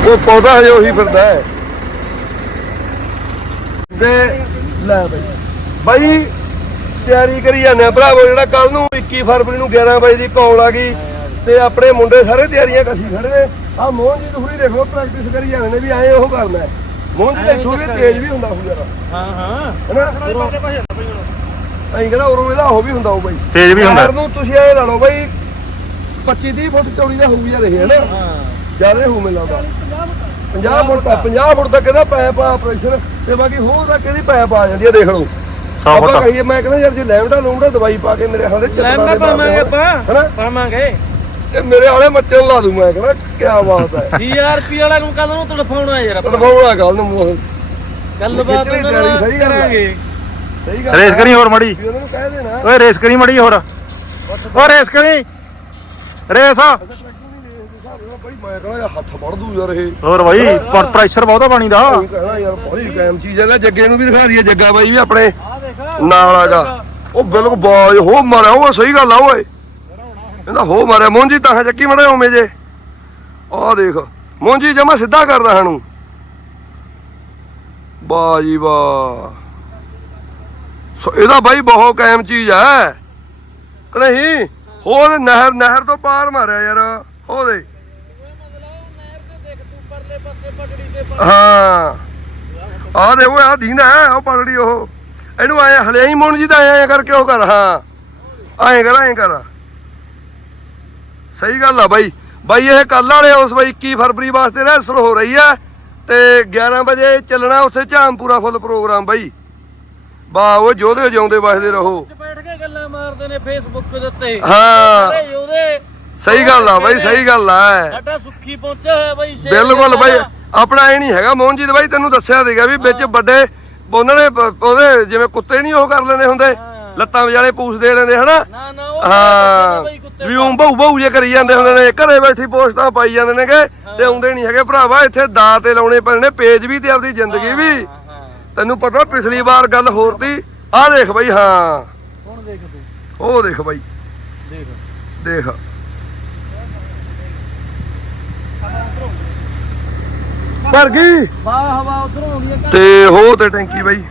Speaker 3: ਉਹ ਪੌਦਾ ਹਜੇ ਉਹੀ ਫਿਰਦਾ ਹੈ। ਤੇ ਲੈ ਬਈ। ਬਾਈ ਤਿਆਰੀ ਕਰੀ ਜਾਂਦੇ ਆ ਭਰਾਵੋ ਜਿਹੜਾ ਕੱਲ ਨੂੰ 21 ਫਰਵਰੀ ਨੂੰ 11 ਵਜੇ ਦੀ ਕਾਲ ਆ ਗਈ ਤੇ ਆਪਣੇ ਮੁੰਡੇ ਸਾਰੇ ਤਿਆਰੀਆਂ ਕਸੀ ਖੜੇ ਨੇ ਆ ਮੋਹਨਜੀਤ ਹੁਣੀ ਦੇਖੋ ਪ੍ਰੈਕਟਿਸ ਕਰੀ ਜਾਂਦੇ ਨੇ ਵੀ ਐਂ ਉਹ ਕਰਨਾ ਹੈ ਮੋਹਨਜੀਤ ਇੱਥੋਂ ਵੀ ਤੇਜ਼ ਵੀ ਹੁੰਦਾ ਹੋ ਜਰਾ।
Speaker 8: ਹਾਂ ਹਾਂ।
Speaker 3: ਹੈਨਾ? ਐਂ ਕਹਿੰਦਾ ਉਰੋਂ ਇਹਦਾ ਉਹ ਵੀ ਹੁੰਦਾ ਉਹ ਬਾਈ।
Speaker 5: ਤੇਜ਼ ਵੀ ਹੁੰਦਾ।
Speaker 3: ਨੂੰ ਤੁਸੀਂ ਐਂ ਲਾ ਲਓ ਬਾਈ 25 30 ਫੁੱਟ ਚੌੜੀ ਦਾ ਹੋਊਗੀ ਯਾਰ ਇਹ ਹੈ। ਨਾ ਜ਼ਿਆਦਾ ਹੋਊ ਮੈਨੂੰ ਲੱਗਦਾ। 50 ਫੁੱਟ ਤੱਕ 50 ਫੁੱਟ ਤੱਕ ਇਹਦਾ ਪੈਪ ਆ ਪ੍ਰੈਸ਼ਰ ਤੇ ਬਾਕੀ ਹੋਰ ਤੱਕ ਇਹਦੀ ਪੈਪ ਆ ਜਾਂਦੀ ਹੈ ਦੇਖ ਲਓ। ਆਪਾਂ ਕਹੀਏ ਮੈਂ ਕਹਿੰਦਾ ਯਾਰ ਜੇ ਲੈਮਡਾ ਲੂਮਡਾ ਦਵਾਈ ਪਾ ਕੇ ਮੇਰੇ ਹਾਲੇ ਚੱਲਣਾ
Speaker 8: ਲੈਮਡਾ ਪਾਵਾਂਗੇ ਆਪਾਂ।
Speaker 3: ਹਨਾ?
Speaker 8: ਪਾਵਾਂਗੇ।
Speaker 3: ਤੇ ਮੇਰੇ ਵਾਲੇ ਮੱਚਣ ਲਾ ਦੂੰ ਮੈਂ ਕਹਿੰਦਾ ਕੀ ਬਾਤ ਹੈ
Speaker 8: ਟੀਆਰਪੀ ਵਾਲਾ ਨੂੰ ਕਦੋਂ ਨੂੰ ਤੜਫਾਉਣਾ ਯਾਰ ਆਪਾਂ।
Speaker 3: ਤੜਫਾਉਣਾ ਗੱਲ ਨੂੰ ਮੂੰਹ
Speaker 8: ਗੱਲਬਾਤ
Speaker 3: ਖਿੱਚਣੀ
Speaker 8: ਉਹਨਾਂ ਨਾਲ
Speaker 3: ਸਹੀ ਗੱਲ ਹੈ।
Speaker 8: ਕਰਾਂਗੇ।
Speaker 3: ਸਹੀ ਗੱਲ
Speaker 5: ਰੇਸ ਕਰੀ ਹੋਰ ਮੜੀ?
Speaker 3: ਵੀ ਉਹਨਾਂ ਨੂੰ ਕਹਿ ਦੇਣਾ।
Speaker 5: ਓਏ ਰੇਸ ਕਰੀ ਮੜੀ ਹੋਰ। ਓ ਰੇਸ ਕਰੀ। ਰੇਸ।
Speaker 3: ਬਈ ਮੈਂ ਕਹਿੰਦਾ ਯਾਰ ਹੱਥ ਵੜ ਦੂ ਯਾਰ ਇਹ
Speaker 5: ਹੋਰ ਬਾਈ ਪ੍ਰੈਸ਼ਰ ਬਹੁਤਾ ਪਾਣੀ ਦਾ।
Speaker 3: ਕੀ ਕਹਿਣਾ ਯਾਰ ਬੜੀ ਕਾਇਮ ਚੀਜ਼ ਹੈ ਲੈ ਜੱਗੇ ਨੂੰ ਵੀ ਦਿਖਾ ਦਈਏ ਜੱਗਾ ਬਾਈ ਵੀ ਆਪਣੇ ਨਾਲ ਆਗਾ ਉਹ ਬਿਲਕੁਲ ਬਾਜ, ਹੋ ਮਾਰਿਆ, ਉਹ ਸਹੀ ਗੱਲ ਆ ਓਏ। ਕਹਿੰਦਾ ਹੋ ਮਾਰਿਆ, ਮੋਂਜੀ ਤਾਂ ਚੱਕੀ ਮੜਾ ਉਵੇਂ ਜੇ। ਆਹ ਦੇਖ, ਮੋਂਜੀ ਜਮਾ ਸਿੱਧਾ ਕਰਦਾ ਹਣੂ ਵਾਹ ਜੀ ਵਾਹ ਸੋ, ਇਹਦਾ ਬਾਈ ਬਹੁਤ ਕਾਇਮ ਚੀਜ਼ ਹੈ ਕਿ ਨਹੀਂ? ਹੋਰ ਨਹਿਰ ਨਹਿਰ ਤੋਂ ਪਾਰ ਮਾਰਿਆ ਯਾਰ ਹੋ ਦੇ ਹਾਂ। ਆ ਦੇ ਉਹ ਆ ਦੀਨਾ ਉਹ ਪਕੜੀ ਉਹ। ਇਹਨੂੰ ਆਏ ਹਲੇ ਹੀ ਮੋਣ ਜੀ ਦਾ ਆਇਆ ਕਰਕੇ ਉਹ ਕਰ, ਹਾਂ। ਐਂ ਕਰ ਐਂ ਕਰ। ਸਹੀ ਗੱਲ ਆ ਬਾਈ। ਬਾਈ, ਇਹ ਕੱਲ ਵਾਲੇ ਉਸ ਬਾਈ 21 ਫਰਵਰੀ ਵਾਸਤੇ ਰੈਸਲ ਹੋ ਰਹੀ ਹੈ ਤੇ 11 ਵਜੇ ਚੱਲਣਾ ਉੱਥੇ ਝਾਮਪੂਰਾ ਫੁੱਲ ਪ੍ਰੋਗਰਾਮ ਬਾਈ। ਵਾਹ ਉਹ ਜੋਦੇ ਜਿਉਂਦੇ ਵਸਦੇ ਰਹੋ।
Speaker 8: ਗੱਲਾਂ ਮਾਰਦੇ ਨੇ ਫੇਸਬੁੱਕ ਦੇ ਉੱਤੇ।
Speaker 3: ਹਾਂ।
Speaker 8: ਅਰੇ ਉਹਦੇ
Speaker 3: ਸਹੀ ਗੱਲ ਆ ਬਾਈ ਸਹੀ ਗੱਲ ਆ।
Speaker 8: ਸਾਡਾ ਸੁੱਖੀ ਪਹੁੰਚਿਆ ਹੋਇਆ ਬਾਈ ਸ਼ੇਰ
Speaker 3: ਬਿਲਕੁਲ ਬਾਈ ਆਪਣਾ ਇਹ ਨਹੀਂ ਹੈਗਾ ਮੋਹਨਜੀਤ ਬਾਈ ਤੈਨੂੰ ਦੱਸਿਆ ਸੀਗਾ ਵੀ ਵਿੱਚ ਵੱਡੇ ਉਹਨਾਂ ਨੇ ਉਹਦੇ ਜਿਵੇਂ ਕੁੱਤੇ ਨਹੀਂ ਉਹ ਕਰ ਲੈਂਦੇ ਹੁੰਦੇ ਲੱਤਾਂ ਵਿਚਾਲੇ ਪੂਛ ਦੇ ਲੈਂਦੇ ਹਨਾ?
Speaker 8: ਨਾ ਨਾ ਉਹ
Speaker 3: ਹਾਂ। ਵੀ ਉਹ ਬਹੁ ਬਹੁ ਜੇ ਕਰੀ ਜਾਂਦੇ ਹੁੰਦੇ ਨੇ ਘਰੇ ਬੈਠੀ ਪੋਸਟਾਂ ਪਾਈ ਜਾਂਦੇ ਨੇਗੇ ਤੇ ਆਉਂਦੇ ਨਹੀਂ ਹੈਗੇ ਭਰਾਵਾ ਇੱਥੇ ਦਾ ਤੇ ਲਾਉਣੇ ਪੈਣੇ ਨੇ ਪੇਜ ਵੀ ਤੇ ਆਪਦੀ ਜ਼ਿੰਦਗੀ ਵੀ। ਤੈਨੂੰ ਪਤਾ ਪਿਛਲੀ ਵਾਰ ਗੱਲ ਹੋਰ ਤੀ ਆਹ ਦੇਖ ਬਾਈ ਹਾਂ।
Speaker 8: ਦੇਖ ਤੂੰ।
Speaker 3: ਉਹ ਦੇਖ ਬਾਈ।
Speaker 8: ਦੇਖ।
Speaker 3: ਦੇਖ। ਭਰ ਗਈ
Speaker 8: ਵਾਹ ਹਵਾ ਉਧਰੋਂ ਆਉਂਦੀ ਹੈ।
Speaker 3: ਤੇ ਹੋ ਤੇ ਟੈਂਕੀ ਬਾਈ।